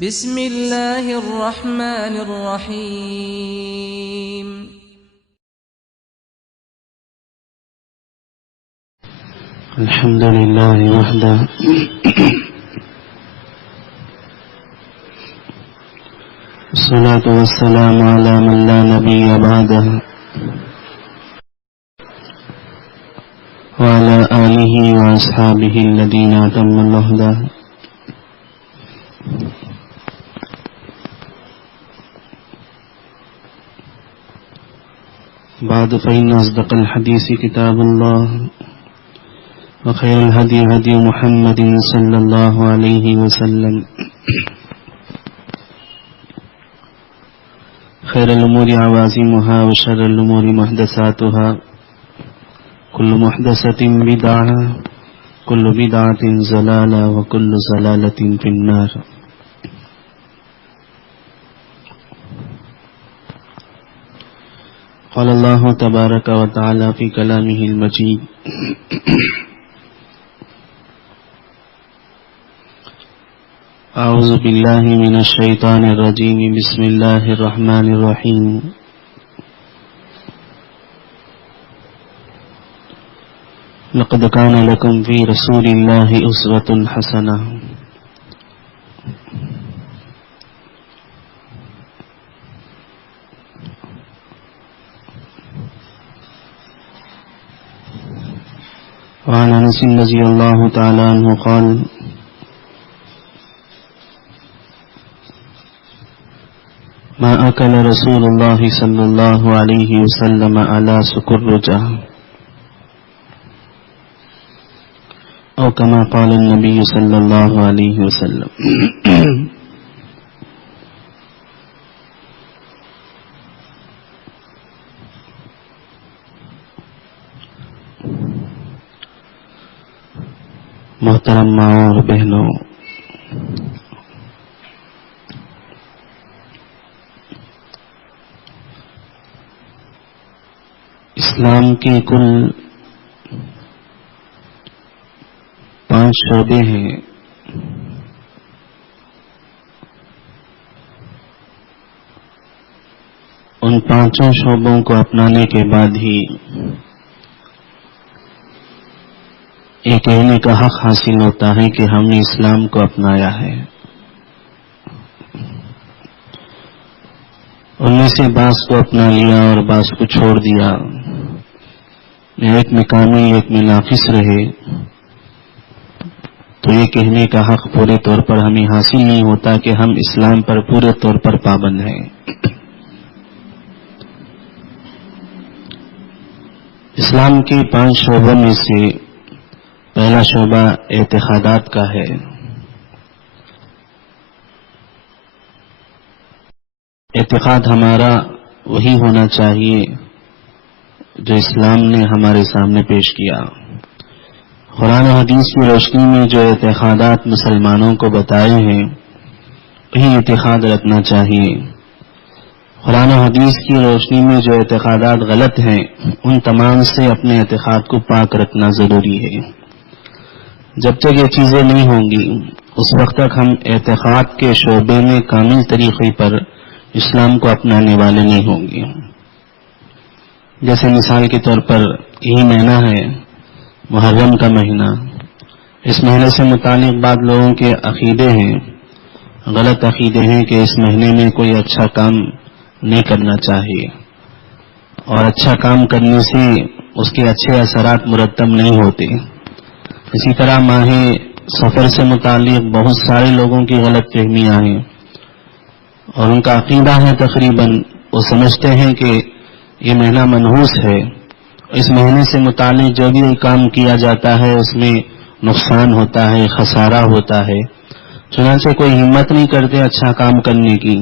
بسم اللہ الرحمن الرحیم الحمد للہ وحدہ والصلاة والسلام على من لا نبی بعدہ وعلى آلہ واصحابہ الذین اتم الہدى. بعد فإن أصدق الحديث كتاب الله وخير الهدي هدي محمد صلى الله عليه وسلم خير الأمور عوازمها وشر الأمور محدثاتها كل محدثة بدعة كل بدعة ضلالة وكل ضلالة في النار. قال الله تبارك وتعالى في كلامه المجيد أعوذ بالله من الشيطان الرجيم بسم الله الرحمن الرحيم لقد كان لكم في رسول الله أسوة حسنة. وعن انس رضی اللہ تعالی عنہ قال ما اکل رسول اللہ صلی اللہ علیہ وسلم علی سکرجہ او کما قال النبی صلی اللہ علیہ وسلم. محترم ماں اور بہنوں، اسلام کے کل 5 شعبے ہیں. ان 5 شعبوں کو اپنانے کے بعد ہی یہ کہنے کا حق حاصل ہوتا ہے کہ ہم نے اسلام کو اپنایا ہے. ان میں سے بعض کو اپنا لیا اور بعض کو چھوڑ دیا، ایک میں کامل ایک میں ناقص رہے، تو یہ کہنے کا حق پورے طور پر ہمیں حاصل نہیں ہوتا کہ ہم اسلام پر پورے طور پر پابند ہیں. اسلام کے 5 شعبوں میں سے پہلا شعبہ اعتقادات کا ہے. اعتقاد ہمارا وہی ہونا چاہیے جو اسلام نے ہمارے سامنے پیش کیا. قرآن و حدیث کی روشنی میں جو اعتقادات مسلمانوں کو بتائے ہیں وہی اعتقاد رکھنا چاہیے. قرآن و حدیث کی روشنی میں جو اعتقادات غلط ہیں ان تمام سے اپنے اعتقاد کو پاک رکھنا ضروری ہے. جب تک یہ چیزیں نہیں ہوں گی اس وقت تک ہم اعتقاد کے شعبے میں کامل طریقے پر اسلام کو اپنانے والے نہیں ہوں گے. جیسے مثال کے طور پر یہی مہینہ ہے محرم کا مہینہ، اس مہینے سے متعلق بعض لوگوں کے عقیدے ہیں، غلط عقیدے ہیں کہ اس مہینے میں کوئی اچھا کام نہیں کرنا چاہیے اور اچھا کام کرنے سے اس کے اچھے اثرات مرتب نہیں ہوتے. اسی طرح ماہ سفر سے متعلق بہت سارے لوگوں کی غلط فہمیاں ہیں اور ان کا عقیدہ ہے تقریباً وہ سمجھتے ہیں کہ یہ مہینہ منحوس ہے، اس مہینے سے متعلق جو بھی کام کیا جاتا ہے اس میں نقصان ہوتا ہے، خسارہ ہوتا ہے. چنانچہ کوئی ہمت نہیں کرتے اچھا کام کرنے کی،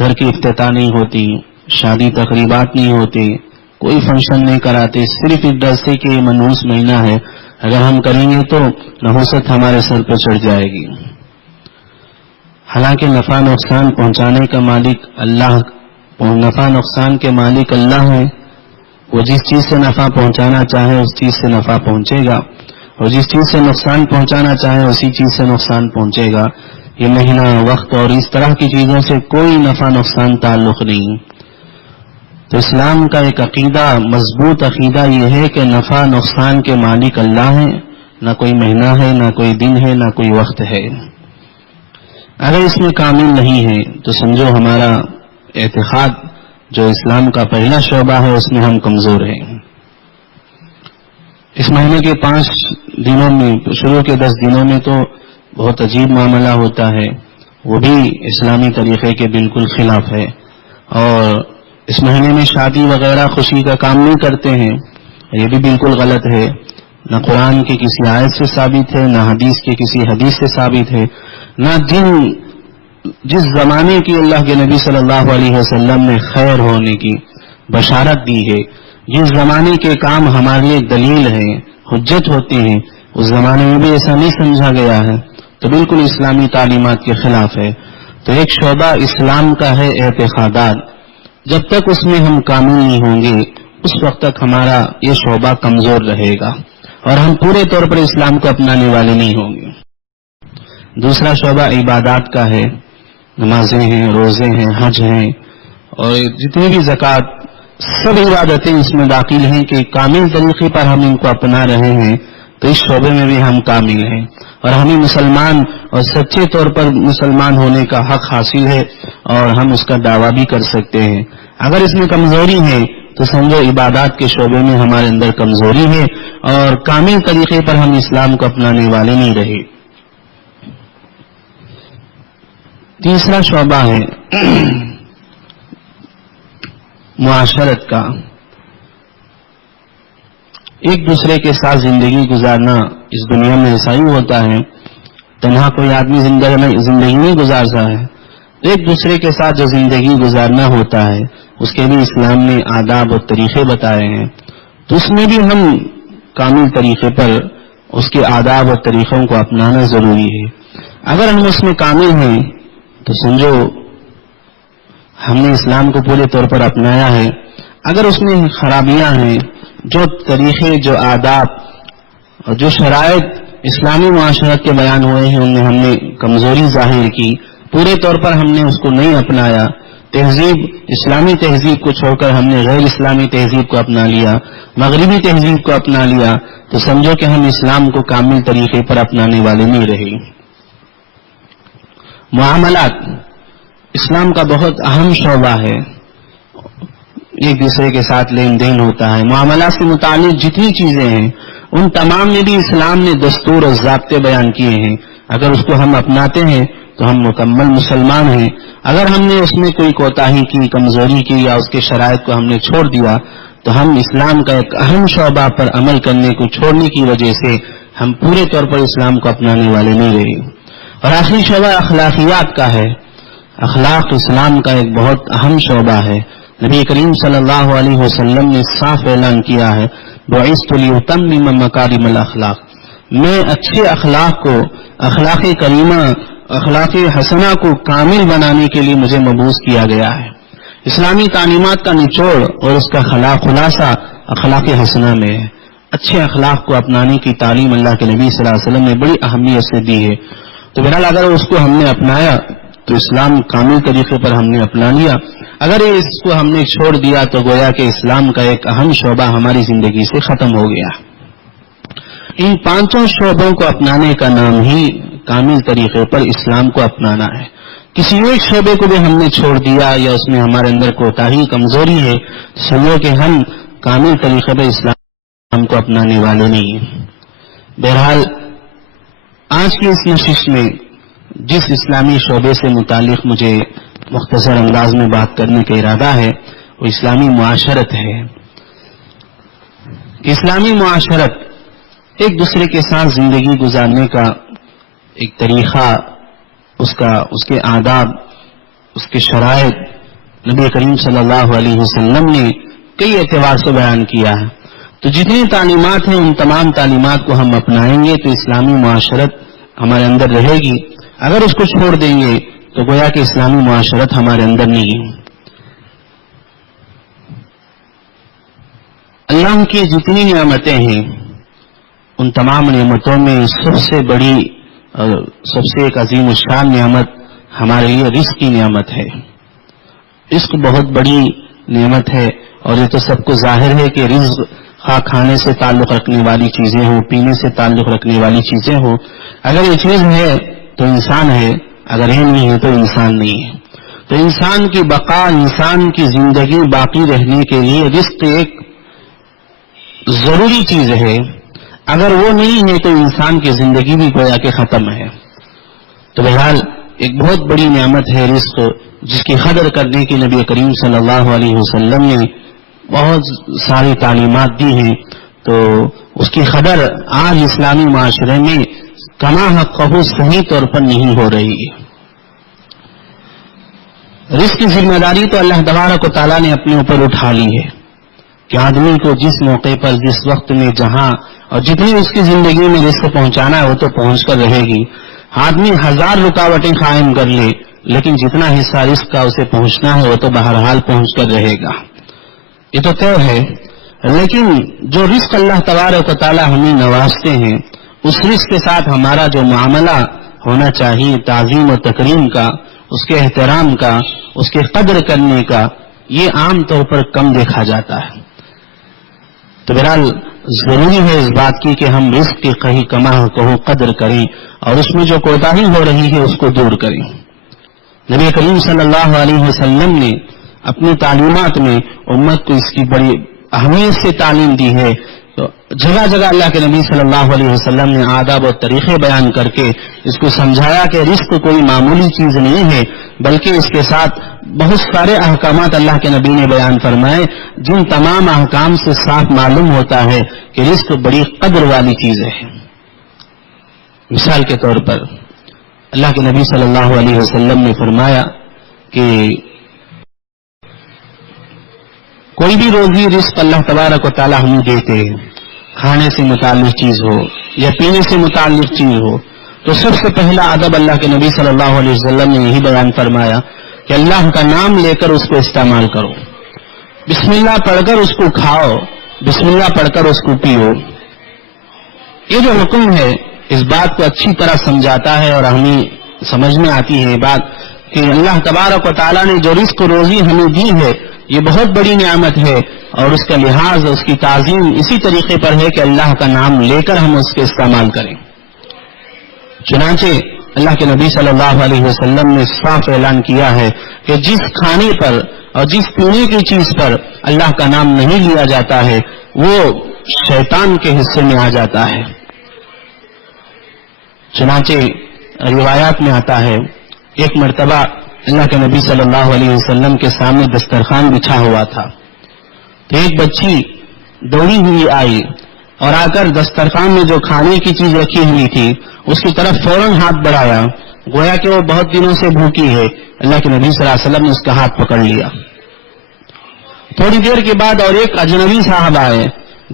گھر کی افتتاح نہیں ہوتی، شادی تقریبات نہیں ہوتے، کوئی فنکشن نہیں کراتے، صرف اس ڈر سے کہ یہ منحوس مہینہ ہے، اگر ہم کریں گے تو نحوست ہمارے سر پہ چڑھ جائے گی. حالانکہ نفع نقصان پہنچانے کا مالک اللہ، نفع نقصان کے مالک اللہ ہے. وہ جس چیز سے نفع پہنچانا چاہے اس چیز سے نفع پہنچے گا، اور جس چیز سے نقصان پہنچانا چاہے اسی چیز سے نقصان پہنچے گا. یہ مہینہ، وقت اور اس طرح کی چیزوں سے کوئی نفع نقصان تعلق نہیں. تو اسلام کا ایک عقیدہ، مضبوط عقیدہ یہ ہے کہ نفع نقصان کے مالک اللہ ہیں، نہ کوئی مہینہ ہے، نہ کوئی دن ہے، نہ کوئی وقت ہے. اگر اس میں کامل نہیں ہے تو سمجھو ہمارا اعتقاد جو اسلام کا پہلا شعبہ ہے اس میں ہم کمزور ہیں. اس مہینے کے 5 دنوں میں، شروع کے 10 دنوں میں تو بہت عجیب معاملہ ہوتا ہے، وہ بھی اسلامی طریقے کے بالکل خلاف ہے. اور اس مہینے میں شادی وغیرہ خوشی کا کام نہیں کرتے ہیں، یہ بھی بالکل غلط ہے. نہ قرآن کی کسی آیت سے ثابت ہے، نہ حدیث کے کسی حدیث سے ثابت ہے، نہ جس زمانے کی اللہ کے نبی صلی اللہ علیہ وسلم نے خیر ہونے کی بشارت دی ہے، جس زمانے کے کام ہمارے لیے دلیل ہے، حجت ہوتے ہیں، اس زمانے میں بھی ایسا نہیں سمجھا گیا ہے، تو بالکل اسلامی تعلیمات کے خلاف ہے. تو ایک شعبہ اسلام کا ہے اعتقادات. جب تک اس میں ہم کامل نہیں ہوں گے اس وقت تک ہمارا یہ شعبہ کمزور رہے گا اور ہم پورے طور پر اسلام کو اپنانے والے نہیں ہوں گے. دوسرا شعبہ عبادات کا ہے، نمازیں ہیں، روزے ہیں، حج ہیں، اور جتنی بھی زکوٰۃ، سب عبادتیں اس میں داخل ہیں کہ کامل طریقے پر ہم ان کو اپنا رہے ہیں تو اس شعبے میں بھی ہم کامل ہیں اور ہمیں مسلمان اور سچے طور پر مسلمان ہونے کا حق حاصل ہے اور ہم اس کا دعویٰ بھی کر سکتے ہیں. اگر اس میں کمزوری ہے تو سمجھو عبادات کے شعبے میں ہمارے اندر کمزوری ہے اور کامل طریقے پر ہم اسلام کو اپنانے والے نہیں رہے. تیسرا شعبہ ہے معاشرت کا. ایک دوسرے کے ساتھ زندگی گزارنا اس دنیا میں ایسا ہی ہوتا ہے، تنہا کوئی آدمی زندگی نہیں گزارتا ہے. ایک دوسرے کے ساتھ جو زندگی گزارنا ہوتا ہے اس کے بھی اسلام نے آداب اور طریقے بتائے ہیں، تو اس میں بھی ہم کامل طریقے پر اس کے آداب اور طریقوں کو اپنانا ضروری ہے. اگر ہم اس میں کامل ہیں تو سمجھو ہم نے اسلام کو پورے طور پر اپنایا ہے. اگر اس میں خرابیاں ہیں، جو طریقے، جو آداب اور جو شرائط اسلامی معاشرت کے بیان ہوئے ہیں ان میں ہم نے کمزوری ظاہر کی، پورے طور پر ہم نے اس کو نہیں اپنایا، تہذیب، اسلامی تہذیب کو چھوڑ کر ہم نے غیر اسلامی تہذیب کو اپنا لیا، مغربی تہذیب کو اپنا لیا، تو سمجھو کہ ہم اسلام کو کامل طریقے پر اپنانے والے نہیں رہے. معاملات اسلام کا بہت اہم شعبہ ہے، ایک دوسرے کے ساتھ لین دین ہوتا ہے. معاملات سے متعلق جتنی چیزیں ہیں ان تمام میں بھی اسلام نے دستور اور ضابطے بیان کیے ہیں. اگر اس کو ہم اپناتے ہیں تو ہم مکمل مسلمان ہیں. اگر ہم نے اس میں کوئی کوتاہی کی، کمزوری کی یا اس کے شرائط کو ہم نے چھوڑ دیا تو ہم اسلام کا ایک اہم شعبہ پر عمل کرنے کو چھوڑنے کی وجہ سے ہم پورے طور پر اسلام کو اپنانے والے نہیں رہے. اور آخری شعبہ اخلاقیات کا ہے. اخلاق اسلام کا ایک بہت اہم شعبہ ہے. نبی کریم صلی اللہ علیہ وسلم نے صاف اعلان کیا ہے، بعثت لأتمم مکارم الاخلاق، میں اچھے اخلاق کو، اخلاق کریمہ، اخلاق حسنہ کو کامل بنانے کے لیے مجھے مبعوث کیا گیا ہے. اسلامی تعلیمات کا نچوڑ اور اس کا خلاصہ اخلاق حسنہ میں ہے. اچھے اخلاق کو اپنانے کی تعلیم اللہ کے نبی صلی اللہ علیہ وسلم نے بڑی اہمیت سے دی ہے. تو بہرحال اگر اس کو ہم نے اپنایا تو اسلام کامل طریقے پر ہم نے اپنا لیا. اگر اس کو ہم نے چھوڑ دیا تو گویا کہ اسلام کا ایک اہم شعبہ ہماری زندگی سے ختم ہو گیا. ان 5 شعبوں کو اپنانے کا نام ہی کامل طریقے پر اسلام کو اپنانا ہے. کسی ایک شعبے کو بھی ہم نے چھوڑ دیا یا اس میں ہمارے اندر کوتاہی، کمزوری ہے، سمجھو کہ ہم کامل طریقے پر اسلام کو اپنانے والے نہیں ہیں. بہرحال آج کی اس نشست میں جس اسلامی شعبے سے متعلق مجھے مختصر انداز میں بات کرنے کا ارادہ ہے وہ اسلامی معاشرت ہے. اسلامی معاشرت ایک دوسرے کے ساتھ زندگی گزارنے کا ایک طریقہ، اس کے آداب، اس کے شرائط نبی کریم صلی اللہ علیہ وسلم نے کئی اعتبار سے بیان کیا ہے. تو جتنی تعلیمات ہیں ان تمام تعلیمات کو ہم اپنائیں گے تو اسلامی معاشرت ہمارے اندر رہے گی. اگر اس کو چھوڑ دیں گے تو گویا کہ اسلامی معاشرت ہمارے اندر نہیں ہے. اللہ کی جتنی نعمتیں ہیں ان تمام نعمتوں میں سب سے بڑی اور سب سے ایک عظیم الشان نعمت ہمارے لیے رزق کی نعمت ہے. رزق بہت بڑی نعمت ہے، اور یہ تو سب کو ظاہر ہے کہ رزق خواہ کھانے سے تعلق رکھنے والی چیزیں ہوں، پینے سے تعلق رکھنے والی چیزیں ہوں. اگر یہ چیز ہے تو انسان ہے، اگر یہ نہیں ہے تو انسان نہیں ہے. تو انسان کی بقا، انسان کی زندگی باقی رہنے کے لیے رزق ایک ضروری چیز ہے. اگر وہ نہیں ہے تو انسان کی زندگی بھی گویا کہ ختم ہے. تو بہرحال ایک بہت بڑی نعمت ہے رزق، جس کی قدر کرنے کی نبی کریم صلی اللہ علیہ وسلم نے بہت ساری تعلیمات دی ہیں. تو اس کی قدر آج اسلامی معاشرے میں کما حقہ صحیح طور پر نہیں ہو رہی ہے. رزق کی ذمہ داری تو اللہ تبارک و تعالیٰ نے اپنے اوپر اٹھا لی ہے کہ آدمی کو جس موقع پر، جس وقت میں، جہاں اور جتنی اس کی زندگی میں رزق پہنچانا ہے وہ تو پہنچ کر رہے گی. آدمی 1000 رکاوٹیں قائم کر لے، لیکن جتنا حصہ رزق کا اسے پہنچنا ہے وہ تو بہرحال پہنچ کر رہے گا. یہ تو طے ہے. لیکن جو رزق اللہ تبارک و تعالیٰ ہمیں نوازتے ہیں، اس رزق کے ساتھ ہمارا جو معاملہ ہونا چاہیے، تعظیم و تکریم کا، اس کے احترام کا، اس کے قدر کرنے کا، یہ عام طور پر کم دیکھا جاتا ہے. تو بہرحال ضروری ہے اس بات کی کہ ہم رزق کی کہیں کما کہوں قدر کریں، اور اس میں جو کوتاہی ہو رہی ہے اس کو دور کریں. نبی کریم صلی اللہ علیہ وسلم نے اپنی تعلیمات میں امت کو اس کی بڑی اہمیت سے تعلیم دی ہے. تو جگہ جگہ اللہ کے نبی صلی اللہ علیہ وسلم نے آداب اور طریقے بیان کر کے اس کو سمجھایا کہ رزق کوئی معمولی چیز نہیں ہے، بلکہ اس کے ساتھ بہت سارے احکامات اللہ کے نبی نے بیان فرمائے، جن تمام احکام سے صاف معلوم ہوتا ہے کہ رزق بڑی قدر والی چیز ہے. مثال کے طور پر اللہ کے نبی صلی اللہ علیہ وسلم نے فرمایا کہ کوئی بھی روزی رزق اللہ تبارک و تعالیٰ ہمیں دیتے ہیں، کھانے سے متعلق چیز ہو یا پینے سے متعلق چیز ہو، تو سب سے پہلا ادب اللہ کے نبی صلی اللہ علیہ وسلم نے یہی بیان فرمایا کہ اللہ کا نام لے کر اس کو استعمال کرو، بسم اللہ پڑھ کر اس کو کھاؤ، بسم اللہ پڑھ کر اس کو پیو. یہ جو حکم ہے اس بات کو اچھی طرح سمجھاتا ہے، اور ہمیں سمجھ میں آتی ہے یہ بات کہ اللہ تبارک و تعالیٰ نے جو رزق روزی ہمیں دی ہے یہ بہت بڑی نعمت ہے، اور اس کا لحاظ، اس کی تعظیم اسی طریقے پر ہے کہ اللہ کا نام لے کر ہم اس کے استعمال کریں. چنانچہ اللہ کے نبی صلی اللہ علیہ وسلم نے صاف اعلان کیا ہے کہ جس کھانے پر اور جس پینے کی چیز پر اللہ کا نام نہیں لیا جاتا ہے وہ شیطان کے حصے میں آ جاتا ہے. چنانچہ روایات میں آتا ہے ایک مرتبہ اللہ کے نبی صلی اللہ علیہ وسلم کے سامنے دسترخوان بچھا ہوا تھا، تو ایک بچی دوڑی ہوئی آئی اور آ کر دسترخوان میں جو کھانے کی چیز رکھی ہوئی تھی اس کی طرف فوراً ہاتھ بڑھایا، گویا کہ وہ بہت دنوں سے بھوکی ہے. اللہ کے نبی صلی اللہ علیہ وسلم نے اس کا ہاتھ پکڑ لیا. تھوڑی دیر کے بعد اور ایک اجنبی صاحب آئے،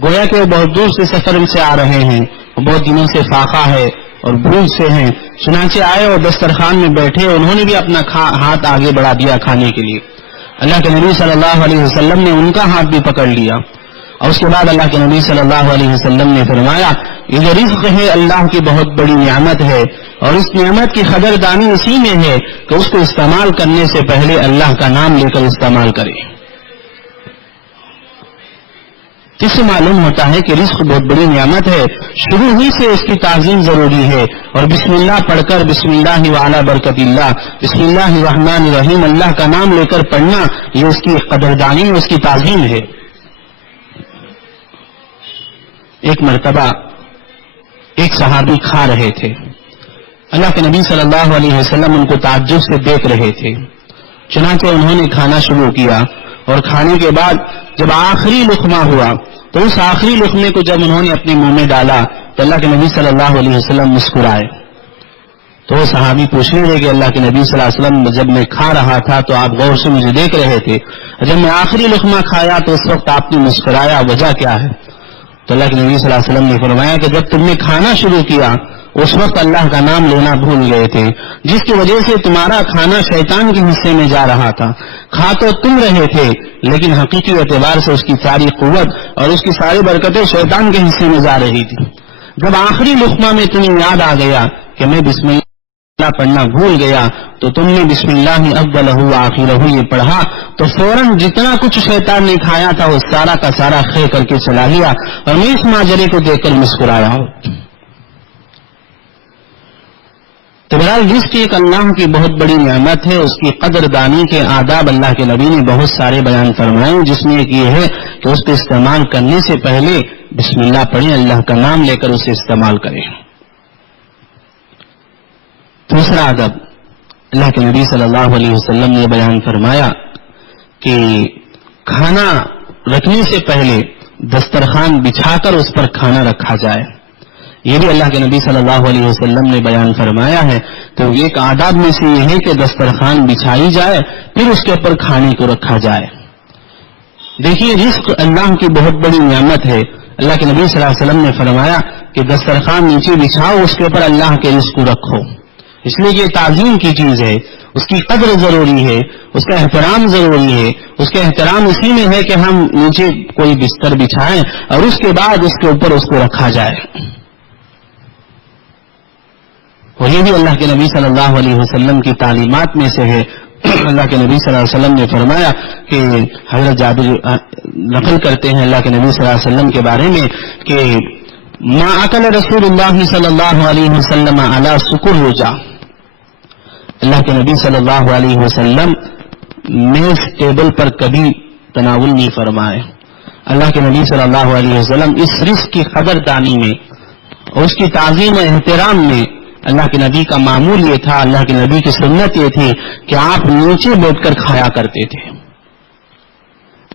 گویا کہ وہ بہت دور سے سفر سے آ رہے ہیں، بہت دنوں سے فاقہ ہے اور بھوک سے ہیں. چنانچہ آئے اور دسترخوان میں بیٹھے، انہوں نے بھی اپنا ہاتھ آگے بڑھا دیا کھانے کے لیے. اللہ کے نبی صلی اللہ علیہ وسلم نے ان کا ہاتھ بھی پکڑ لیا، اور اس کے بعد اللہ کے نبی صلی اللہ علیہ وسلم نے فرمایا یہ جو رزق ہے اللہ کی بہت بڑی نعمت ہے، اور اس نعمت کی قدردانی اسی میں ہے کہ اس کو استعمال کرنے سے پہلے اللہ کا نام لے کر استعمال کرے. اس سے معلوم ہوتا ہے کہ رزق بہت بڑی نعمت ہے، شروع ہی سے اس کی تعظیم ضروری ہے، اور بسم اللہ پڑھ کر بسم اللہ وعلی برکت اللہ، بسم اللہ الرحمن الرحیم، اللہ کا نام لے کر پڑھنا یہ اس کی قدردانی، اس کی تعظیم ہے. ایک مرتبہ ایک صحابی کھا رہے تھے، اللہ کے نبی صلی اللہ علیہ وسلم ان کو تعجب سے دیکھ رہے تھے. چنانچہ انہوں نے کھانا شروع کیا، اور کھانے کے بعد جب آخری لقمہ ہوا تو اس آخری لقمے کو جب انہوں نے اپنے منہ میں ڈالا تو اللہ کے نبی صلی اللہ علیہ وسلم مسکرائے. تو وہ صحابی پوچھنے لگے کہ اللہ کے نبی صلی اللہ علیہ وسلم جب میں کھا رہا تھا تو آپ غور سے مجھے دیکھ رہے تھے، جب میں آخری لقمہ کھایا تو اس وقت آپ نے مسکرایا، وجہ کیا ہے؟ تو اللہ کے نبی صلی اللہ علیہ وسلم نے فرمایا کہ جب تم نے کھانا شروع کیا اس وقت اللہ کا نام لینا بھول گئے تھے، جس کی وجہ سے تمہارا کھانا شیطان کے حصے میں جا رہا تھا. کھا تو تم رہے تھے لیکن حقیقی اعتبار سے اس کی ساری قوت اور اس کی ساری برکتیں شیطان کے حصے میں جا رہی تھی. جب آخری لقمہ میں تمہیں یاد آ گیا کہ میں بسم اللہ پڑھنا بھول گیا تو تم نے بسم اللہ اولہ وآخرہ یہ پڑھا تو فوراً جتنا کچھ شیطان نے کھایا تھا وہ سارا کا سارا خے کر کے چلا لیا، اور میں اس ماجرے کو دیکھ کر مسکرایا ہوں۔ تو بہرحال رزق ایک اللہ کی بہت بڑی نعمت ہے، اس کی قدر دانی کے آداب اللہ کے نبی نے بہت سارے بیان فرمائے، جس میں ایک یہ ہے کہ اس کو استعمال کرنے سے پہلے بسم اللہ پڑھیں، اللہ کا نام لے کر اسے استعمال کریں۔ دوسرا ادب اللہ کے نبی صلی اللہ علیہ وسلم نے بیان فرمایا کہ کھانا رکھنے سے پہلے دسترخوان بچھا کر اس پر کھانا رکھا جائے، یہ بھی اللہ کے نبی صلی اللہ علیہ وسلم نے بیان فرمایا ہے۔ تو ایک آداب میں سے یہ ہے کہ دسترخوان بچھائی جائے پھر اس کے اوپر کھانے کو رکھا جائے۔ دیکھیے رزق اللہ کی بہت بڑی نعمت ہے، اللہ کے نبی صلی اللہ علیہ وسلم نے فرمایا کہ دسترخوان نیچے بچھاؤ، اس کے اوپر اللہ کے رزق کو رکھو، اس لیے یہ تعظیم کی چیز ہے، اس کی قدر ضروری ہے، اس کا احترام ضروری ہے۔ اس کا احترام اسی میں ہے کہ ہم نیچے کوئی بستر بچھائیں اور اس کے بعد اس کے اوپر اس کو رکھا جائے۔ اور یہ بھی اللہ کے نبی صلی اللہ علیہ وسلم کی تعلیمات میں سے ہے۔ اللہ کے نبی صلی اللہ علیہ وسلم نے فرمایا کہ حضرت جابر نقل کرتے ہیں اللہ کے نبی صلی اللہ علیہ وسلم کے بارے میں کہ ما اکل رسول اللہ صلی اللہ علیہ وسلم علی سکر رجا، اللہ کے نبی صلی اللہ علیہ وسلم میز ٹیبل پر کبھی تناول نہیں فرمائے۔ اللہ کے نبی صلی اللہ علیہ وسلم اس رزق کی قدر دانی میں اور اس کی تعظیم و احترام میں اللہ کے نبی کا معمول یہ تھا، اللہ کے نبی کی سنت یہ تھی کہ آپ نیچے بیٹھ کر کھایا کرتے تھے۔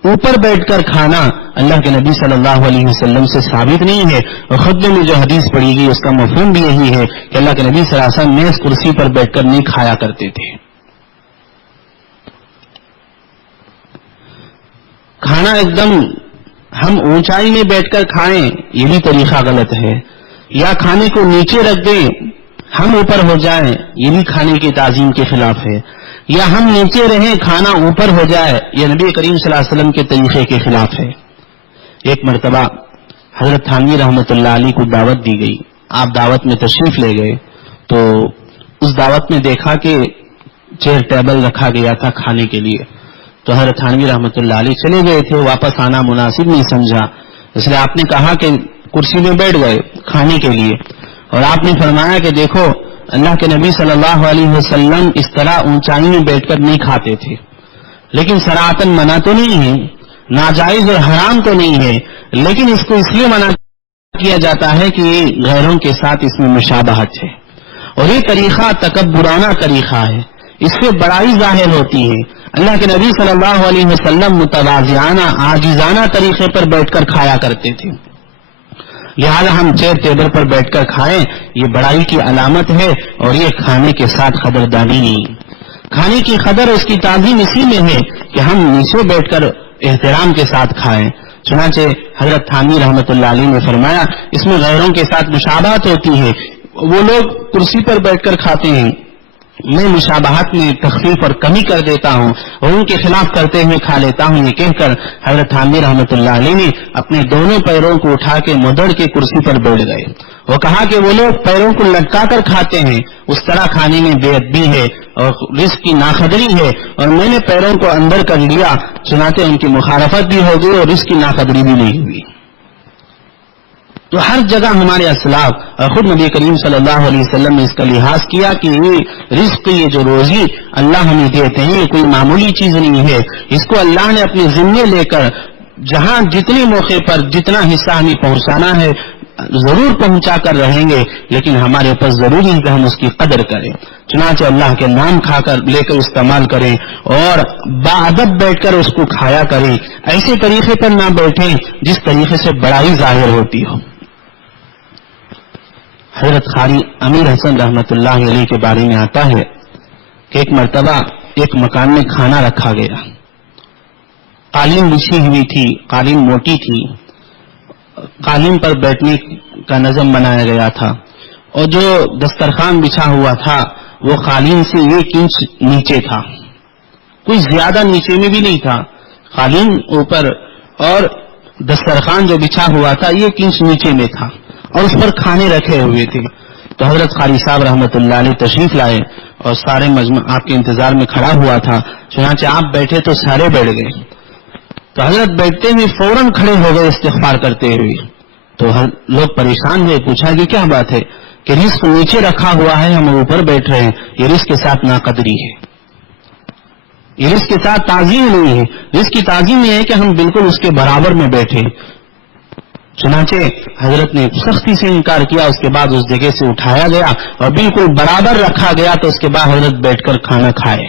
اوپر بیٹھ کر کھانا اللہ کے نبی صلی اللہ علیہ وسلم سے ثابت نہیں ہے، اور خطبے میں جو حدیث پڑھی گئی اس کا مفہوم بھی یہی ہے کہ اللہ کے نبی صلی اللہ علیہ وسلم میز کرسی پر بیٹھ کر نہیں کھایا کرتے تھے۔ کھانا ایک دم ہم اونچائی میں بیٹھ کر کھائیں یہ بھی طریقہ غلط ہے، یا کھانے کو نیچے رکھ دیں ہم اوپر ہو جائیں یہ بھی کھانے کی تعظیم کے خلاف ہے، یا ہم نیچے رہیں کھانا اوپر ہو جائے یہ نبی کریم صلی اللہ علیہ وسلم کے طریقے کے خلاف ہے۔ ایک مرتبہ حضرت تھانوی رحمۃ اللہ علیہ کو دعوت دی گئی، آپ دعوت میں تشریف لے گئے تو اس دعوت میں دیکھا کہ چیئر ٹیبل رکھا گیا تھا کھانے کے لیے، تو حضرت تھانوی رحمۃ اللہ علیہ چلے گئے تھے، واپس آنا مناسب نہیں سمجھا، اس لیے آپ نے کہا کہ کرسی میں بیٹھ گئے کھانے کے لیے، اور آپ نے فرمایا کہ دیکھو اللہ کے نبی صلی اللہ علیہ وسلم اس طرح اونچائی میں بیٹھ کر نہیں کھاتے تھے، لیکن صراحتاً منع تو نہیں ہے، ناجائز اور حرام تو نہیں ہے، لیکن اس کو اس لیے منع کیا جاتا ہے کہ غیروں کے ساتھ اس میں مشابہت ہے، اور یہ طریقہ تکبرانہ طریقہ ہے، اس سے بڑائی ظاہر ہوتی ہے۔ اللہ کے نبی صلی اللہ علیہ وسلم متواضعانہ عاجزانہ طریقے پر بیٹھ کر کھایا کرتے تھے، لہذا ہم چیئر ٹیبل پر بیٹھ کر کھائیں یہ بڑائی کی علامت ہے، اور یہ کھانے کے ساتھ قدردانی نہیں۔ کھانے کی قدر اس کی تعظیم اسی میں ہے کہ ہم نیچے بیٹھ کر احترام کے ساتھ کھائیں۔ چنانچہ حضرت تھانوی رحمۃ اللہ علیہ نے فرمایا اس میں غیروں کے ساتھ مشابہت ہوتی ہے، وہ لوگ کرسی پر بیٹھ کر کھاتے ہیں، میں مشابہت میں تخفیف اور کمی کر دیتا ہوں اور ان کے خلاف کرتے ہوئے کھا لیتا ہوں، یہ کہہ کر حضرت تھانوی رحمۃ اللہ علیہ نے اپنے دونوں پیروں کو اٹھا کے مدڑ کے کرسی پر بیٹھ گئے۔ وہ کہا کہ وہ لوگ پیروں کو لٹکا کر کھاتے ہیں، اس طرح کھانے میں بے ادبی ہے اور رزق کی ناقدری ہے، اور میں نے پیروں کو اندر کر لیا، چنانچہ ان کی مخالفت بھی ہو گئی اور رزق کی ناقدری بھی نہیں ہوئی۔ تو ہر جگہ ہمارے اسلاف اور خود نبی کریم صلی اللہ علیہ وسلم نے اس کا لحاظ کیا کہ یہ رزق، یہ جو روزی اللہ ہمیں دیتے ہیں یہ کوئی معمولی چیز نہیں ہے، اس کو اللہ نے اپنے ذمے لے کر جہاں جتنے موقع پر جتنا حصہ ہمیں پہنچانا ہے ضرور پہنچا کر رہیں گے، لیکن ہمارے اوپر ضروری ہے کہ ہم اس کی قدر کریں، چنانچہ اللہ کے نام کھا کر لے کر استعمال کریں اور باادب بیٹھ کر اس کو کھایا کریں، ایسے طریقے پر نہ بیٹھیں جس طریقے سے بڑائی ظاہر ہوتی ہو۔ حضرت قاری امیر حسن رحمت اللہ علیہ کے بارے میں آتا ہے کہ ایک مرتبہ ایک مکان میں کھانا رکھا گیا، قالین بچھی ہوئی تھی، قالین موٹی تھی، قالین پر بیٹھنے کا نظم بنایا گیا تھا، اور جو دسترخوان بچھا ہوا تھا وہ قالین سے 1 انچ نیچے تھا، کوئی زیادہ نیچے میں بھی نہیں تھا، قالین اوپر اور دسترخوان جو بچھا ہوا تھا 1 انچ نیچے میں تھا، اور اس پر کھانے رکھے ہوئے تھے۔ تو حضرت قاری صاحب رحمۃ اللہ علیہ تشریف لائے اور سارے مجمع آپ کے انتظار میں کھڑا ہوا تھا. چنانچہ آپ بیٹھے تو سارے بیٹھ گئے. تو حضرت بیٹھتے ہوئے فوراً کھڑے ہو گئے استغفار کرتے ہوئے. تو لوگ پریشان ہوئے, پوچھا کہ کیا بات ہے؟ کہ رزق نیچے رکھا ہوا ہے, ہم اوپر بیٹھ رہے ہیں, یہ رزق کے ساتھ ناقدری ہے, یہ رزق کے ساتھ تعظیم نہیں ہے. رزق کی تعظیم یہ ہے کہ ہم بالکل اس کے برابر میں بیٹھے. چنانچہ حضرت نے سختی سے انکار کیا. اس کے بعد اس جگہ سے اٹھایا گیا اور بالکل برابر رکھا گیا. تو اس کے بعد حضرت بیٹھ کر کھانا کھائے.